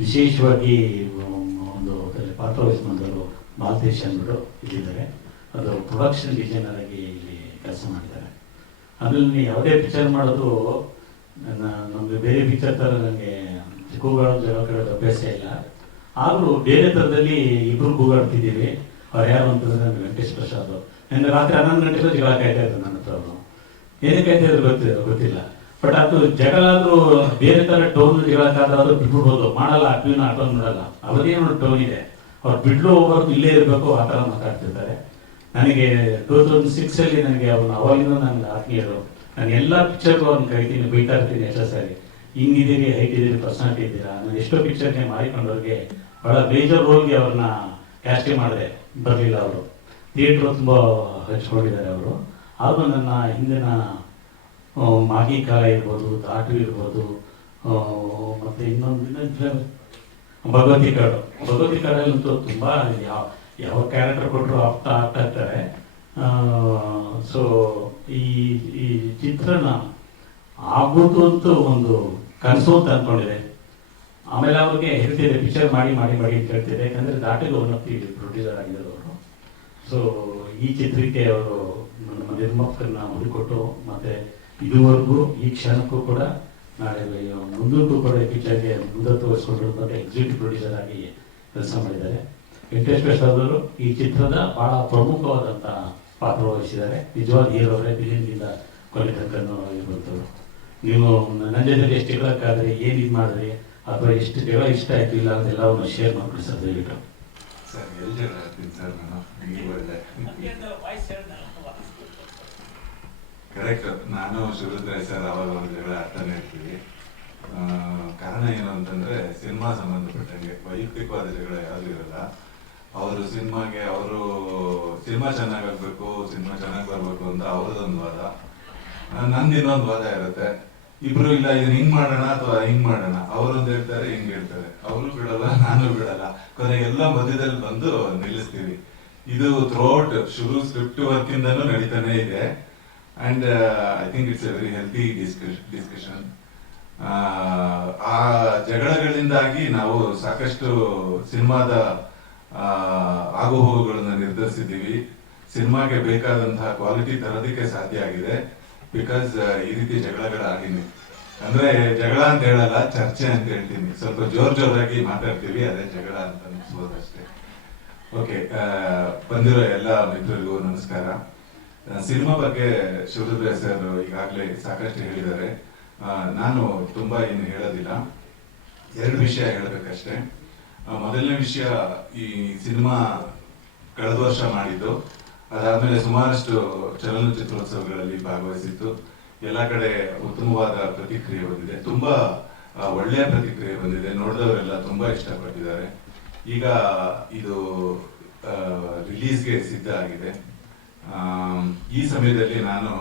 ವಿಶೇಷವಾಗಿ ಒಂದು ಪಾತ್ರ ವಹಿಸ್ಕೊಂಡವರು ಮಾಲ್ತೇಶ್ ಅಂದ್ಬಿಟ್ಟು ಇಲ್ಲಿದ್ದಾರೆ. ಅದು ಪ್ರೊಡಕ್ಷನ್ ಡಿಸೈನರ್ ಆಗಿ ಇಲ್ಲಿ ಕೆಲಸ ಮಾಡಿದ್ದಾರೆ. ಆಮೇಲೆ ಯಾವುದೇ ಪಿಕ್ಚರ್ ಮಾಡೋದು ನಮಗೆ ಬೇರೆ ಪಿಕ್ಚರ್ ಥರ ನನಗೆ ಕೂಗಾಡೋದು ಜಗಳ ಕಡೆ ಅಭ್ಯಾಸ ಇಲ್ಲ. ಆದರೂ ಬೇರೆ ಥರದಲ್ಲಿ ಇಬ್ಬರು ಕೂಗಾಡ್ತಿದ್ದೀವಿ. ಅವ್ರು ಯಾರು ಅಂತಂದರೆ ನನಗೆ ವೆಂಕಟೇಶ್ ಪ್ರಸಾದ್. ನಿನ್ನೆ ರಾತ್ರಿ 11 ಗಂಟೆಗೂ ಜಗಳ ಕಾಯ್ತಾ ಇದ್ರು ನನ್ನ ಹತ್ರ. ಅವರು ಏನಕ್ಕೆ ಕಾಯ್ತಾ ಇದ್ರು ಗೊತ್ತಿಲ್ಲ. ಬಟ್ ಅದು ಜಗಳ ಆದರೂ ಬೇರೆ ಥರ ಟೋನ್ ಜಗಳ ಕಾದಾದ್ರೂ ಬಿಟ್ಬಿಡ್ಬೋದು. ಮಾಡಲ್ಲ, ಅಕ್ಕಿನ ಆಟೋನ್ ಮಾಡಲ್ಲ. ಅವರೇನು ಟೋನ್ ಇದೆ, ಅವ್ರು ಬಿಡ್ಲು ಹೋಗೋದು ಇಲ್ಲೇ ಇರಬೇಕು, ಆ ಥರ ಮಾತಾಡ್ತಿರ್ತಾರೆ. ನನಗೆ 2006 ನನಗೆ ಅವ್ರನ್ನ ಅವಾಗಿಂದ ನನಗೆ ಆತ್ಮೀಯರು. ನಾನು ಎಲ್ಲ ಪಿಕ್ಚರ್ಗೂ ಅವ್ರನ್ನ ಕರಿತೀನಿ, ಬೈತಾ ಇರ್ತೀನಿ ಎಷ್ಟೋ ಸಾರಿ. ಹಿಂಗಿದ್ದೀರಿ, ಹೈಟ್ ಇದ್ದೀರಿ, ಪರ್ಸನಾಲಿಟಿ ಇದ್ದೀರಾ. ನಾನು ಎಷ್ಟೋ ಪಿಕ್ಚರ್ಗೆ ಮಾಡಿಕೊಂಡವ್ರಿಗೆ ಭಾಳ ಮೇಜರ್ ರೋಲ್ಗೆ ಅವ್ರನ್ನ ಕ್ಯಾಸ್ಟಿಂಗ್ ಮಾಡಿದೆ, ಬರಲಿಲ್ಲ ಅವರು. ಥಿಯೇಟ್ರು ತುಂಬ ಹಚ್ಕೊಂಡಿದ್ದಾರೆ ಅವರು. ಆದರೂ ನನ್ನ ಹಿಂದಿನ ಮಾಗಿ ಕಾಲ ಇರ್ಬೋದು, ದಾಟು ಇರ್ಬೋದು, ಮತ್ತು ಇನ್ನೊಂದು ಭಗವತಿ ಕಾಡಲ್ಲಂತೂ ತುಂಬ ಯಾವ ಕ್ಯಾರೆಕ್ಟರ್ ಕೊಟ್ಟರು ಆಗ್ತಾ ಇರ್ತಾರೆ. ಸೊ ಈ ಚಿತ್ರನ ಆಗ್ಬೋದು ಅಂತ ಒಂದು ಕನಸು ಅಂತ ಅಂದ್ಕೊಂಡಿದೆ. ಆಮೇಲೆ ಅವ್ರಿಗೆ ಹೇಳ್ತಿದೆ ಪಿಕ್ಚರ್ ಮಾಡಿ ಅಂತ ಹೇಳ್ತಿದೆ. ಯಾಕಂದರೆ ದಾಟಿಗೆ ಒನ್ ಆಫ್ ದಿ ಪ್ರೊಡ್ಯೂಸರ್ ಆಗಿದ್ದಾರೆ ಅವರು. ಸೊ ಈ ಚಿತ್ರಕ್ಕೆ ಅವರು ನಮ್ಮ ನಿರ್ಮಾಪಕರನ್ನ ಹುಡುಕೊಟ್ಟು ಮತ್ತು ಇದುವರೆಗೂ ಈ ಕ್ಷಣಕ್ಕೂ ಕೂಡ ನಾಳೆ ಮುಂದಕ್ಕೂ ಕೂಡ ಈ ಪಿಕ್ಚರ್ಗೆ ಮುಂದುವರಿಸಿಕೊಂಡಿರುವಂಥ ಎಕ್ಸಿಕ್ಯೂಟಿವ್ ಪ್ರೊಡ್ಯೂಸರ್ ಆಗಿ ಕೆಲಸ ಮಾಡಿದ್ದಾರೆ. ವೆಂಕಟೇಶ್ ಪ್ರಸಾದ್ ಅವರು ಈ ಚಿತ್ರದ ಬಹಳ ಪ್ರಮುಖವಾದಂಥ ಪಾತ್ರ ವಹಿಸಿದ್ದಾರೆ. ನಿಜವಾದ ಹೀರೋರೇ ಬಿಗಿನಿಂದ ಕೊನೆ ತನಕನೂ ಇರುವಂಥವ್ರು. ನೀವು ನನ್ನ ಜೊತೆಗೆ ಎಷ್ಟು ಹೇಳೋಕ್ಕಾದ್ರೆ ಏನು ಇದು ಮಾಡಿದ್ರಿ ಅಥವಾ ಎಷ್ಟು ಜಗಳ ಇಷ್ಟ ಆಯ್ತು ಇಲ್ಲ ಅಂತೆಲ್ಲವನ್ನು ಶೇರ್ ಮಾಡ್ಬಿಡಿ ಸರ್ ದಯವಿಟ್ಟು. ಸರ್ ಎಲ್ಲಿ ಜಗಳ ಆಡ್ತೀನಿ ಸರ್ ನಾನು ನೀವು ಒಳ್ಳೆ ಕರೆಕ್ಟ್. ನಾನು ಶಿವರುದ್ರಾಯ್ ಸರ್ ಅವಾಗ ಒಂದು ಜಗಳ ಆಡ್ತಾನೆ ಇರ್ತೀವಿ. ಕಾರಣ ಏನು ಅಂತಂದ್ರೆ ಸಿನಿಮಾ ಸಂಬಂಧಪಟ್ಟಂಗೆ ವೈಯಕ್ತಿಕವಾದ ಜಗಳ ಯಾವುದು ಇರಲ್ಲ. ಅವರು ಸಿನಿಮಾಗೆ ಅವರು ಸಿನಿಮಾ ಚೆನ್ನಾಗಾಗ್ಬೇಕು, ಸಿನಿಮಾ ಚೆನ್ನಾಗಿ ಬರ್ಬೇಕು ಅಂತ ಅವ್ರದ್ದೊಂದು ವಾದ, ನಂದು ಇನ್ನೊಂದು ವಾದ ಇರುತ್ತೆ. ಇಬ್ರು ಇಲ್ಲ ಇದನ್ನ ಹಿಂಗ್ ಮಾಡೋಣ ಅಥವಾ ಹಿಂಗ್ ಮಾಡೋಣ, ಅವರೊಂದು ಹೇಳ್ತಾರೆ ಹಿಂಗ್ ಹೇಳ್ತಾರೆ, ಅವರು ಬಿಡಲ್ಲ ನಾನು ಬಿಡಲ್ಲ, ಕೊನೆಗೆಲ್ಲ ಮಧ್ಯದಲ್ಲಿ ಬಂದು ನಿಲ್ಲಿಸ್ತೀವಿ. ಇದು ಥ್ರೂಔಟ್ ಶುರು ಸ್ಕ್ರಿಪ್ಟ್ ವರ್ಕ್ ಇಂದನೂ ನಡೀತಾನೆ ಇದೆ. And I think it's A very healthy discussion. ಆ ಜಗಳಗಳಿಂದಾಗಿ ನಾವು ಸಾಕಷ್ಟು ಸಿನಿಮಾದ ಆಗುಹೋಗುಗಳನ್ನ ನಿರ್ಧರಿಸಿದ್ದೀವಿ. ಸಿನಿಮಾಗೆ ಬೇಕಾದಂತಹ ಕ್ವಾಲಿಟಿ ತರೋದಕ್ಕೆ ಸಾಧ್ಯ ಆಗಿದೆ ಬಿಕಾಸ್ ಈ ರೀತಿ ಜಗಳಗಳಾಗಿವೆ. ಅಂದ್ರೆ ಜಗಳ ಅಂತ ಹೇಳಲ್ಲ, ಚರ್ಚೆ ಅಂತ ಹೇಳ್ತೀನಿ. ಸ್ವಲ್ಪ ಜೋರಾಗಿ ಮಾತಾಡ್ತೀವಿ, ಅದೇ ಜಗಳ ಅಂತ ಅನ್ಸ್ಬೋದು ಅಷ್ಟೇ. ಓಕೆ, ಬಂದಿರೋ ಎಲ್ಲ ಮಿತ್ರರಿಗೂ ನಮಸ್ಕಾರ. ಸಿನಿಮಾ ಬಗ್ಗೆ ಶಿವರುದ್ರಾಯ್ ಸರ್ ಈಗಾಗಲೇ ಸಾಕಷ್ಟು ಹೇಳಿದ್ದಾರೆ. ನಾನು ತುಂಬಾ ಏನು ಹೇಳೋದಿಲ್ಲ, ಎರಡು ವಿಷಯ ಹೇಳಬೇಕಷ್ಟೇ. ಮೊದಲನೇ ವಿಷಯ, ಈ ಸಿನಿಮಾ ಕಳೆದ ವರ್ಷ ಮಾಡಿದ್ದು, ಅದಾದ್ಮೇಲೆ ಸುಮಾರಷ್ಟು ಚಲನಚಿತ್ರೋತ್ಸವಗಳಲ್ಲಿ ಭಾಗವಹಿಸಿತ್ತು. ಎಲ್ಲ ಕಡೆ ಉತ್ತಮವಾದ ಪ್ರತಿಕ್ರಿಯೆ ಬಂದಿದೆ, ತುಂಬಾ ಒಳ್ಳೆಯ ಪ್ರತಿಕ್ರಿಯೆ ಬಂದಿದೆ. ನೋಡಿದವರೆಲ್ಲ ತುಂಬಾ ಇಷ್ಟಪಟ್ಟಿದ್ದಾರೆ. ಈಗ ಇದು ರಿಲೀಸ್ಗೆ ಸಿದ್ಧ ಆಗಿದೆ. ಈ ಸಮಯದಲ್ಲಿ ನಾನು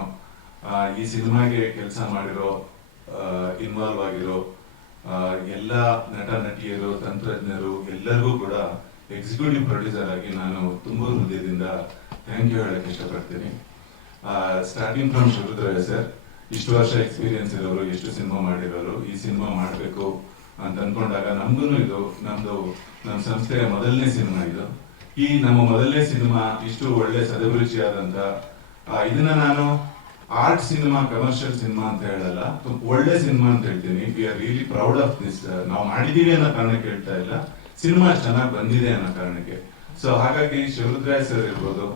ಈ ಸಿನಿಮಾಗೆ ಕೆಲಸ ಮಾಡಿರೋ, ಇನ್ವಾಲ್ವ್ ಆಗಿರೋ ಎಲ್ಲ ನಟ ನಟಿಯರು, ತಂತ್ರಜ್ಞರು ಎಲ್ಲರಿಗೂ ಕೂಡ ಎಕ್ಸಿಕ್ಯೂಟಿವ್ ಪ್ರೊಡ್ಯೂಸರ್ ಆಗಿ ನಾನು ತುಂಬ ಹೃದಯದಿಂದ ಥ್ಯಾಂಕ್ ಯು ಹೇಳಕ್ ಇಷ್ಟಪಡ್ತೀನಿ. ಸ್ಟಾರ್ಟಿಂಗ್ ಫ್ರಮ್ ಶಿವರುದ್ರಾಯ್ ಸರ್, ಇಷ್ಟು ವರ್ಷ ಎಕ್ಸ್ಪೀರಿಯನ್ಸ್ ಇರೋರು, ಎಷ್ಟು ಸಿನಿಮಾ ಮಾಡಿರೋರು, ಈ ಸಿನಿಮಾ ಮಾಡಬೇಕು ಅಂತ ಅನ್ಕೊಂಡಾಗ ನಮ್ಗೂ ಇದು ನಮ್ಮ ಸಂಸ್ಥೆಯ ಮೊದಲನೇ ಸಿನಿಮಾ ಇದು. ಈ ನಮ್ಮ ಮೊದಲನೇ ಸಿನಿಮಾ ಇಷ್ಟು ಒಳ್ಳೆ ಸದಭಿರುಚಿಯಾದಂತ, ಇದನ್ನ ನಾನು ಆರ್ಟ್ ಸಿನಿಮಾ, ಕಮರ್ಷಿಯಲ್ ಸಿನಿಮಾ ಅಂತ ಹೇಳಲ್ಲ, ಒಳ್ಳೆ ಸಿನಿಮಾ ಅಂತ ಹೇಳ್ತೀನಿ. We are really proud of this. ನಾವು ಮಾಡಿದೀವಿ ಅನ್ನೋ ಕಾರಣಕ್ಕೆ ಹೇಳ್ತಾ ಇಲ್ಲ, ಸಿನಿಮಾ ಚೆನ್ನಾಗಿ ಬಂದಿದೆ ಅನ್ನೋ ಕಾರಣಕ್ಕೆ. ಸೊ ಹಾಗಾಗಿ ಶಿವರುದ್ರಾಯ್ ಸರ್ ಇರ್ಬೋದು.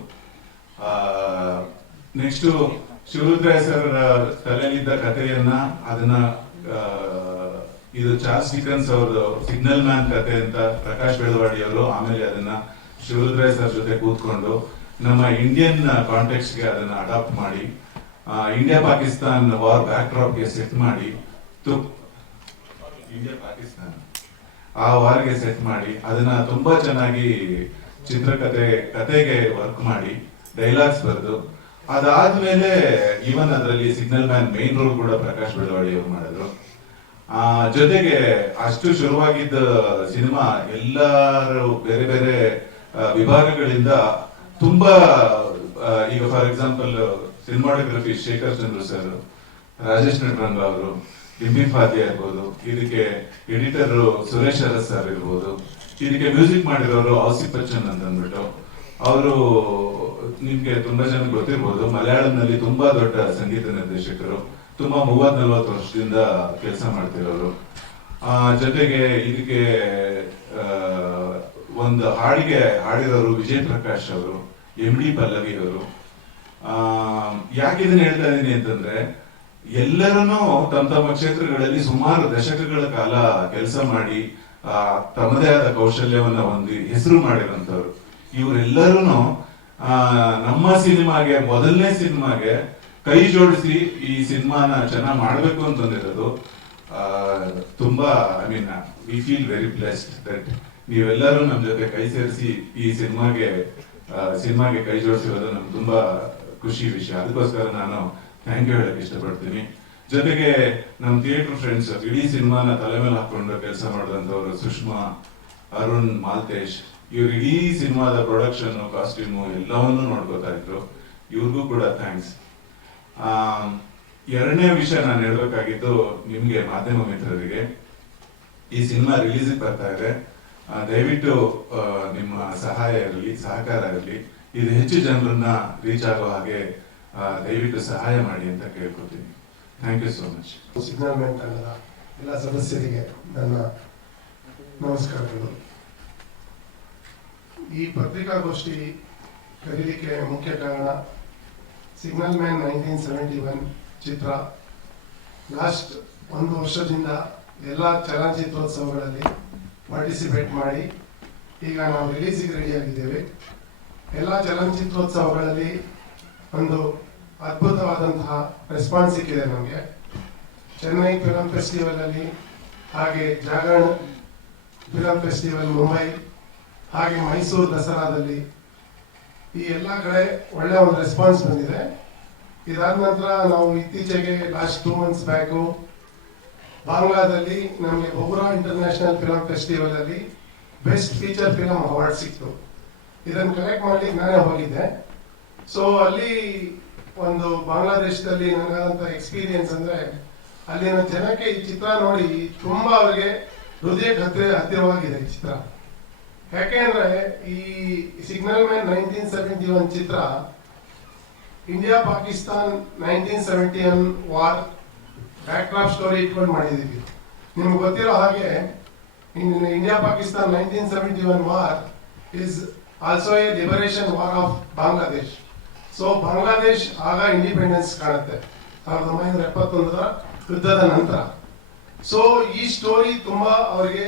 ನೆಕ್ಸ್ಟ್ ಶಿವರುದ್ರಾಯ್ ಸರ್ ತಲೆಯಲ್ಲಿದ್ದ ಕಥೆಯನ್ನ ಅದನ್ನ ಇದು ಚಾರ್ಲ್ಸ್ ಡಿಕನ್ಸ್ ಅವರು ಸಿಗ್ನಲ್ ಮ್ಯಾನ್ ಕಥೆ ಅಂತ ಪ್ರಕಾಶ್ ಬೆಳವಾಡಿ ಅವರು ಆಮೇಲೆ ಅದನ್ನ ಶಿವರುದ್ರಾಯ್ ಸರ್ ಜೊತೆ ಕೂತ್ಕೊಂಡು ನಮ್ಮ ಇಂಡಿಯನ್ ಕಾಂಟೆಕ್ಸ್ಟ್ ಗೆ ಅದನ್ನ ಅಡಾಪ್ಟ್ ಮಾಡಿ, India Pakistan war back drop ಗೆ ಸೆಟ್ ಮಾಡಿ, ಇಂಡಿಯಾ ಪಾಕಿಸ್ತಾನ್ ಆ ವಾರ್ಗೆ ಸೆಟ್ ಮಾಡಿ ಅದನ್ನ ತುಂಬಾ ಚೆನ್ನಾಗಿ ಕತೆಗೆ ವರ್ಕ್ ಮಾಡಿ ಡೈಲಾಗ್ಸ್ ಬರೆದು, ಅದಾದ್ಮೇಲೆ ಈವನ್ ಅದರಲ್ಲಿ ಸಿಗ್ನಲ್ ಮ್ಯಾನ್ ಮೇನ್ ರೋಲ್ ಕೂಡ ಪ್ರಕಾಶ್ ಬೆಳವಾಡಿ ಅವರು ಮಾಡಿದ್ರು. ಜೊತೆಗೆ ಅಷ್ಟು ಶುರುವಾಗಿದ್ದ ಸಿನಿಮಾ ಎಲ್ಲರೂ ಬೇರೆ ಬೇರೆ ವಿಭಾಗಗಳಿಂದ ತುಂಬಾ, ಈಗ for example cinematography Shekhar Chandra sir, Rajesh Nataranga ಅವರು, ಡಿಂಪಿ ಫಾತಿಯಾ ಇರ್ಬೋದು, ಇದಕ್ಕೆ ಎಡಿಟರ್ ಸುರೇಶ್ ಅರಸ್ ಸರ್ ಇರ್ಬೋದು, ಇದಕ್ಕೆ ಮ್ಯೂಸಿಕ್ ಮಾಡಿರೋರು ಔಸಿಫ್ ಬಚ್ಚನ್ ಅಂತ ಅಂದ್ಬಿಟ್ಟು ಅವರು, ನಿಮ್ಗೆ ತುಂಬಾ ಜನ ಗೊತ್ತಿರ್ಬೋದು, ಮಲಯಾಳಂನಲ್ಲಿ ತುಂಬಾ ದೊಡ್ಡ ಸಂಗೀತ ನಿರ್ದೇಶಕರು, ತುಂಬಾ 30-40 ವರ್ಷದಿಂದ ಕೆಲಸ ಮಾಡ್ತಿರೋರು. ಜೊತೆಗೆ ಇದಕ್ಕೆ ಒಂದು ಹಾಡಿಗೆ ಹಾಡಿರೋರು ವಿಜಯ್ ಪ್ರಕಾಶ್ ಅವರು, ಎಂ ಡಿ ಪಲ್ಲವಿ ಅವರು. ಯಾಕೆ ಇದನ್ನ ಹೇಳ್ತಾ ಇದೀನಿ ಅಂತಂದ್ರೆ, ಎಲ್ಲರನ್ನೂ ತಮ್ಮ ಕ್ಷೇತ್ರಗಳಲ್ಲಿ ಸುಮಾರು ದಶಕಗಳ ಕಾಲ ಕೆಲಸ ಮಾಡಿ ತಮ್ಮದೇ ಆದ ಕೌಶಲ್ಯವನ್ನ ಹೊಂದಿ ಹೆಸರು ಮಾಡಿರೋಂಥವ್ರು. ಇವರೆಲ್ಲರೂ ನಮ್ಮ ಸಿನಿಮಾಗೆ, ಮೊದಲನೇ ಸಿನಿಮಾಗೆ ಕೈ ಜೋಡಿಸಿ ಈ ಸಿನಿಮಾನ ಚೆನ್ನಾಗಿ ಮಾಡ್ಬೇಕು ಅಂತಂದಿರೋದು ತುಂಬಾ, I mean we feel very blessed that ನೀವೆಲ್ಲರೂ ನಮ್ಮ ಜೊತೆ ಕೈ ಸೇರಿಸಿ ಈ ಸಿನಿಮಾಗೆ ಕೈ ಜೋಡಿಸಿರೋದು ನಮ್ಗೆ ತುಂಬಾ ಖುಷಿ ವಿಷಯ. ಅದಕ್ಕೋಸ್ಕರ ನಾನು ಥ್ಯಾಂಕ್ ಯು ಹೇಳಕ್ ಇಷ್ಟಪಡ್ತೀನಿ. ಜೊತೆಗೆ ನಮ್ಮ ಥಿಯೇಟರ್ ಫ್ರೆಂಡ್ಸ್, ಇಡೀ ಸಿನಿಮಾನ ತಲೆ ಮೇಲೆ ಹಾಕೊಂಡು ಕೆಲಸ ಮಾಡಿದಂಥವ್ರು ಸುಷ್ಮಾ, ಅರುಣ್, ಮಾಲ್ತೇಶ್, ಇವ್ರು ಇಡೀ ಸಿನಿಮಾದ ಪ್ರೊಡಕ್ಷನ್, ಕಾಸ್ಟ್ಯೂಮು ಎಲ್ಲವನ್ನೂ ನೋಡ್ಕೋತಾ ಇದ್ರು. ಇವ್ರಿಗೂ ಕೂಡ ಥ್ಯಾಂಕ್ಸ್. ಎರಡನೇ ವಿಷಯ ನಾನು ಹೇಳ್ಬೇಕಾಗಿದ್ದು ನಿಮ್ಗೆ, ಮಾಧ್ಯಮ ಮಿತ್ರರಿಗೆ, ಈ ಸಿನಿಮಾ ರಿಲೀಸ್ ಬರ್ತಾ ಇದೆ. ದಯವಿಟ್ಟು ನಿಮ್ಮ ಸಹಾಯ ಇರಲಿ, ಸಹಕಾರ ಇರಲಿ. ಇದು ಹೆಚ್ಚು ಜನರನ್ನ ರೀಚ್ ಆಗೋ ಹಾಗೆ ದಯವಿಟ್ಟು ಸಹಾಯ ಮಾಡಿ ಅಂತ ಕೇಳ್ಕೊತೀನಿ. Thank you so much. Signal man ತಂಡದ ಎಲ್ಲ ಸದಸ್ಯರಿಗೆ ನನ್ನ ನಮಸ್ಕಾರಗಳು. ಈ ಪತ್ರಿಕಾಗೋಷ್ಠಿ ಕರೀಲಿಕ್ಕೆ ಮುಖ್ಯ ಕಾರಣ ಸಿಗ್ನಲ್ ಮ್ಯಾನ್ 1971 ಚಿತ್ರ ಲಾಸ್ಟ್ 1 ವರ್ಷದಿಂದ ಎಲ್ಲ ಚಲನಚಿತ್ರೋತ್ಸವಗಳಲ್ಲಿ ಪಾರ್ಟಿಸಿಪೇಟ್ ಮಾಡಿ ಈಗ ನಾವು ರಿಲೀಸಿಗೆ ರೆಡಿಯಾಗಿದ್ದೇವೆ. ಎಲ್ಲ ಚಲನಚಿತ್ರೋತ್ಸವಗಳಲ್ಲಿ ಒಂದು ಅದ್ಭುತವಾದಂತಹ ರೆಸ್ಪಾನ್ಸ್ ಸಿಕ್ಕಿದೆ ನಮಗೆ. ಚೆನ್ನೈ ಫಿಲಂ ಫೆಸ್ಟಿವಲ್ ಅಲ್ಲಿ, ಹಾಗೆ ಜಾಗರಣ್ ಫಿಲಂ ಫೆಸ್ಟಿವಲ್ ಮುಂಬೈ, ಹಾಗೆ ಮೈಸೂರು ದಸರಾದಲ್ಲಿ ಈ ಎಲ್ಲ ಕಡೆ ಒಳ್ಳೆ ಒಂದು ರೆಸ್ಪಾನ್ಸ್ ಬಂದಿದೆ. ಇದಾದ ನಂತರ ನಾವು ಇತ್ತೀಚೆಗೆ ಲಾಸ್ಟ್ 2 months ಬ್ಯಾಕು ಬಾಂಗ್ಲಾದಲ್ಲಿ ನಮಗೆ ಬೊಗುರಾ ಇಂಟರ್ನ್ಯಾಷನಲ್ ಫಿಲಂ ಫೆಸ್ಟಿವಲ್ ಅಲ್ಲಿ ಬೆಸ್ಟ್ ಫೀಚರ್ ಫಿಲಂ ಅವಾರ್ಡ್ ಸಿಕ್ತು. ಇದನ್ನು ಕಲೆಕ್ಟ್ ಮಾಡಿ ನಾನೇ ಹೋಗಿದ್ದೆ. ಸೊ ಅಲ್ಲಿ ಒಂದು ಬಾಂಗ್ಲಾದೇಶದಲ್ಲಿ ನನಗಾದಂಥ ಎಕ್ಸ್ಪೀರಿಯನ್ಸ್ ಅಂದ್ರೆ ಅಲ್ಲಿನ ಜನಕ್ಕೆ ಈ ಚಿತ್ರ ನೋಡಿ ತುಂಬಾ ಅವರಿಗೆ ಹೃದಯಕ್ಕೆ ಹತ್ತಿರವಾಗಿದೆ ಈ ಚಿತ್ರ. ಯಾಕೆಂದ್ರೆ ಈ ಸಿಗ್ನಲ್ ಮ್ಯಾನ್ 1971 ಚಿತ್ರ India Pakistan 1971 war backdrop story ಇಟ್ಕೊಂಡು ಮಾಡಿದೀವಿ. ನಿಮ್ಗೆ ಗೊತ್ತಿರೋ ಹಾಗೆ India Pakistan 1971 war is also a liberation war of Bangladesh. So Bangladesh ಆಗ ಇಂಡಿಪೆಂಡೆನ್ಸ್ ಕಾಣುತ್ತೆ 1971 ಯುದ್ಧದ ನಂತರ. ಸೊ ಈ ಸ್ಟೋರಿ ತುಂಬಾ ಅವರಿಗೆ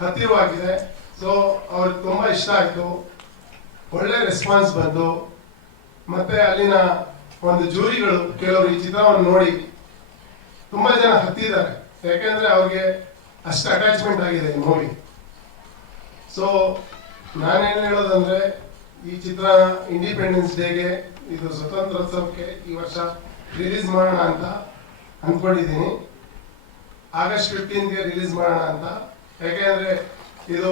ಹತ್ತಿರವಾಗಿದೆ. ಸೊ ಅವ್ರಿಗೆ ತುಂಬಾ ಇಷ್ಟ ಆಯ್ತು, ಒಳ್ಳೆ ರೆಸ್ಪಾನ್ಸ್ ಬಂತು. ಮತ್ತೆ ಅಲ್ಲಿನ ಒಂದು ಜೂರಿಗಳು ಕೆಲವರು ಈ ಚಿತ್ರವನ್ನು ನೋಡಿ ತುಂಬಾ ಜನ ಹತ್ತಿದ್ದಾರೆ, ಯಾಕೆಂದ್ರೆ ಅವ್ರಿಗೆ ಅಷ್ಟು ಅಟ್ಯಾಚ್ಮೆಂಟ್ ಆಗಿದೆ ಈ ಮೂವಿ. ಸೊ ನಾನೇನು ಹೇಳೋದಂದ್ರೆ ಈ ಚಿತ್ರ ಇಂಡಿಪೆಂಡೆನ್ಸ್ ಡೇಗೆ, ಇದು ಸ್ವತಂತ್ರೋತ್ಸವಕ್ಕೆ ಈ ವರ್ಷ ರಿಲೀಸ್ ಮಾಡೋಣ ಅಂತ ಅಂದ್ಕೊಂಡಿದ್ದೀನಿ. ಆಗಸ್ಟ್ 15ಗೆ ರಿಲೀಸ್ ಮಾಡೋಣ ಅಂತ. ಯಾಕೆಂದ್ರೆ ಇದು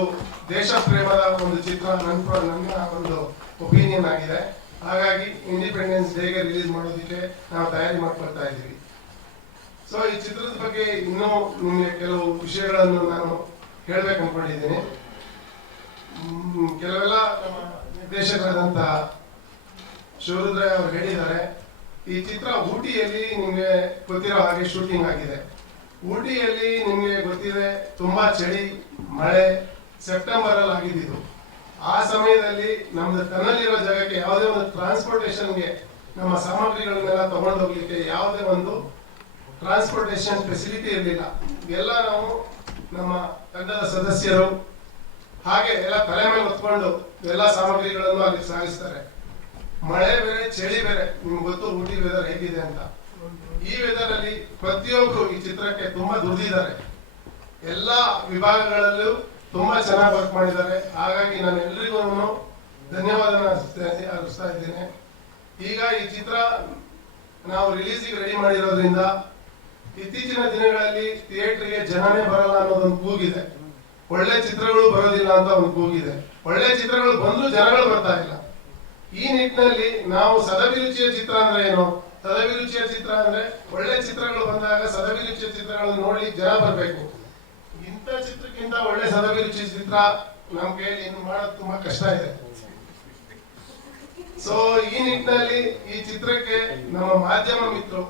ದೇಶ ಪ್ರೇಮದ ಒಂದು ಚಿತ್ರ, ನನ್ನ ಒಂದು ಒಪಿನಿಯನ್ ಆಗಿದೆ. ಹಾಗಾಗಿ ಇಂಡಿಪೆಂಡೆನ್ಸ್ ಡೇಗೆ ರಿಲೀಸ್ ಮಾಡೋದಕ್ಕೆ ನಾವು ತಯಾರಿ ಮಾಡ್ಕೊಳ್ತಾ ಇದ್ದೀವಿ. ಸೊ ಈ ಚಿತ್ರದ ಬಗ್ಗೆ ಇನ್ನೂ ನಿಮಗೆ ಕೆಲವು ವಿಷಯಗಳನ್ನು ನಾನು ಹೇಳ್ಬೇಕು ಅನ್ಕೊಂಡಿದ್ದೀನಿ. ಕೆಲವೆಲ್ಲ ನಮ್ಮ ನಿರ್ದೇಶಕರಾದಂತಹ ಶಿವರುದ್ರಯ್ಯ ಅವರು ಹೇಳಿದ್ದಾರೆ. ಈ ಚಿತ್ರ ಊಟಿಯಲ್ಲಿ ನಿಮ್ಗೆ ಗೊತ್ತಿರೋ ಹಾಗೆ ಶೂಟಿಂಗ್ ಆಗಿದೆ. ಊಟಿಯಲ್ಲಿ ನಿಮ್ಗೆ ಗೊತ್ತಿದೆ ತುಂಬಾ ಚಳಿ, ಮಳೆ, ಸೆಪ್ಟೆಂಬರ್ ಅಲ್ಲಿ ಆಗಿದ್ದು. ಆ ಸಮಯದಲ್ಲಿ ನಮ್ದು ಟನಲ್ ಜಾಗಕ್ಕೆ ಯಾವುದೇ ಒಂದು ಟ್ರಾನ್ಸ್ಪೋರ್ಟೇಷನ್ಗೆ ನಮ್ಮ ಸಾಮಗ್ರಿಗಳನ್ನೆಲ್ಲ ತಗೊಂಡು ಹೋಗ್ಲಿಕ್ಕೆ ಯಾವುದೇ ಒಂದು ಟ್ರಾನ್ಸ್ಪೋರ್ಟೇಷನ್ ಫೆಸಿಲಿಟಿ ಇರಲಿಲ್ಲ. ಎಲ್ಲ ನಾವು ನಮ್ಮ ತಂಡದ ಸದಸ್ಯರು ಹಾಗೆ ಎಲ್ಲ ತಲೆ ಮೇಲೆ ಹೊತ್ಕೊಂಡು ಎಲ್ಲ ಸಾಮಗ್ರಿಗಳನ್ನು ಅಲ್ಲಿ ಸಾಗಿಸ್ತಾರೆ. ಮಳೆ ಬೇರೆ, ಚಳಿ ಬೇರೆ. ನಿಮ್ಗೆ ಗೊತ್ತು ಊಟಿ ವೆದರ್ ಹೇಗಿದೆ ಅಂತ. ಈ ವೆದರ್ ಅಲ್ಲಿ ಪ್ರತಿಯೊಬ್ರು ಈ ಚಿತ್ರಕ್ಕೆ ತುಂಬಾ ದುಡಿದಿದ್ದಾರೆ. ಎಲ್ಲ ವಿಭಾಗಗಳಲ್ಲೂ ತುಂಬಾ ಚೆನ್ನಾಗಿ ವರ್ಕ್ ಮಾಡಿದ್ದಾರೆ. ಹಾಗಾಗಿ ನಾನು ಎಲ್ರಿಗೂ ಧನ್ಯವಾದ ಅರ್ಪಿಸ್ತಾ ಇದ್ದೇನೆ. ಈಗ ಈ ಚಿತ್ರ ನಾವು ರಿಲೀಸಿಗೆ ರೆಡಿ ಮಾಡಿರೋದ್ರಿಂದ ಇತ್ತೀಚಿನ ದಿನಗಳಲ್ಲಿ ಥಿಯೇಟರ್ಗೆ ಜನನೇ ಬರಲ್ಲ ಅನ್ನೋದೊಂದು ಕೂಗಿದೆ. ಒಳ್ಳೆ ಚಿತ್ರಗಳು ಬರೋದಿಲ್ಲ ಅಂತ ಒಂದು ಕೂಗಿದೆ. ಒಳ್ಳೆ ಚಿತ್ರಗಳು ಬಂದು ಜನಗಳು ಬರ್ತಾ ಇಲ್ಲ. ಈ ನಿಟ್ಟಿನಲ್ಲಿ ನಾವು ಸದಭಿರುಚಿಯ ಚಿತ್ರ ಅಂದ್ರೆ ಏನು? ಸದಭಿರುಚಿಯ ಚಿತ್ರ ಅಂದ್ರೆ ಒಳ್ಳೆ ಚಿತ್ರಗಳು ಬಂದಾಗ ಸದಭಿರುಚಿಯ ಚಿತ್ರಗಳನ್ನು ನೋಡಿ ಜನ ಬರಬೇಕು. ಇಂಥ ಚಿತ್ರಕ್ಕಿಂತ ಒಳ್ಳೆ ಸದಭಿರುಚಿ ಚಿತ್ರ ನಮ್ ಕೈಯಲ್ಲಿ ಇನ್ನು ಮಾಡೋದು ತುಂಬಾ ಕಷ್ಟ ಇದೆ. ಸೊ ಈ ನಿಟ್ಟಿನಲ್ಲಿ ಈ ಚಿತ್ರಕ್ಕೆ ನಮ್ಮ ಮಾಧ್ಯಮ ಮಿತ್ರರು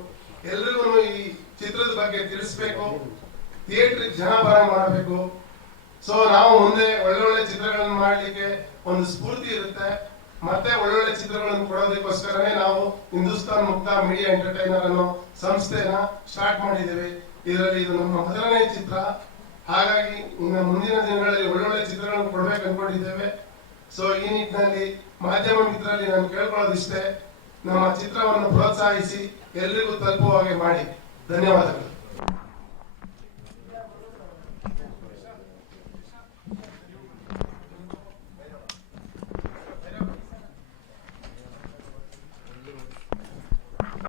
ಎಲ್ರಿಗೂ ಈ ಚಿತ್ರದ ಬಗ್ಗೆ ತಿಳಿಸ್ಬೇಕು, ಥಿಯೇಟರ್ ಜನ ಬರ ಮಾಡಬೇಕು. ಸೊ ನಾವು ಮುಂದೆ ಒಳ್ಳೊಳ್ಳೆ ಚಿತ್ರಗಳನ್ನು ಮಾಡಲಿಕ್ಕೆ ಒಂದು ಸ್ಫೂರ್ತಿ ಇರುತ್ತೆ. ಮತ್ತೆ ಒಳ್ಳೊಳ್ಳೆ ಚಿತ್ರಗಳನ್ನು ಕೊಡೋದಕ್ಕೋಸ್ಕರನೇ ನಾವು ಹಿಂದೂಸ್ತಾನ್ ಮುಕ್ತ ಮೀಡಿಯಾ ಎಂಟರ್ಟೈನರ್ ಅನ್ನೋ ಸಂಸ್ಥೆನ ಸ್ಟಾರ್ಟ್ ಮಾಡಿದ್ದೇವೆ. ಇದರಲ್ಲಿ ಇದು ನಮ್ಮ ಮೊದಲನೇ ಚಿತ್ರ. ಹಾಗಾಗಿ ಇನ್ನು ಮುಂದಿನ ದಿನಗಳಲ್ಲಿ ಒಳ್ಳೊಳ್ಳೆ ಚಿತ್ರಗಳನ್ನು ಕೊಡ್ಬೇಕು ಅನ್ಕೊಂಡಿದ್ದೇವೆ. ಸೊ ಈ ನಿಟ್ಟಿನಲ್ಲಿ ಮಾಧ್ಯಮ ಮಿತ್ರರಲ್ಲಿ ನಾನು ಕೇಳ್ಕೊಳ್ಳೋದಿಷ್ಟೇ, ನಮ್ಮ ಚಿತ್ರವನ್ನು ಪ್ರೋತ್ಸಾಹಿಸಿ ಎಲ್ರಿಗೂ ತಲುಪುವ ಹಾಗೆ ಮಾಡಿ. ಧನ್ಯವಾದಗಳು.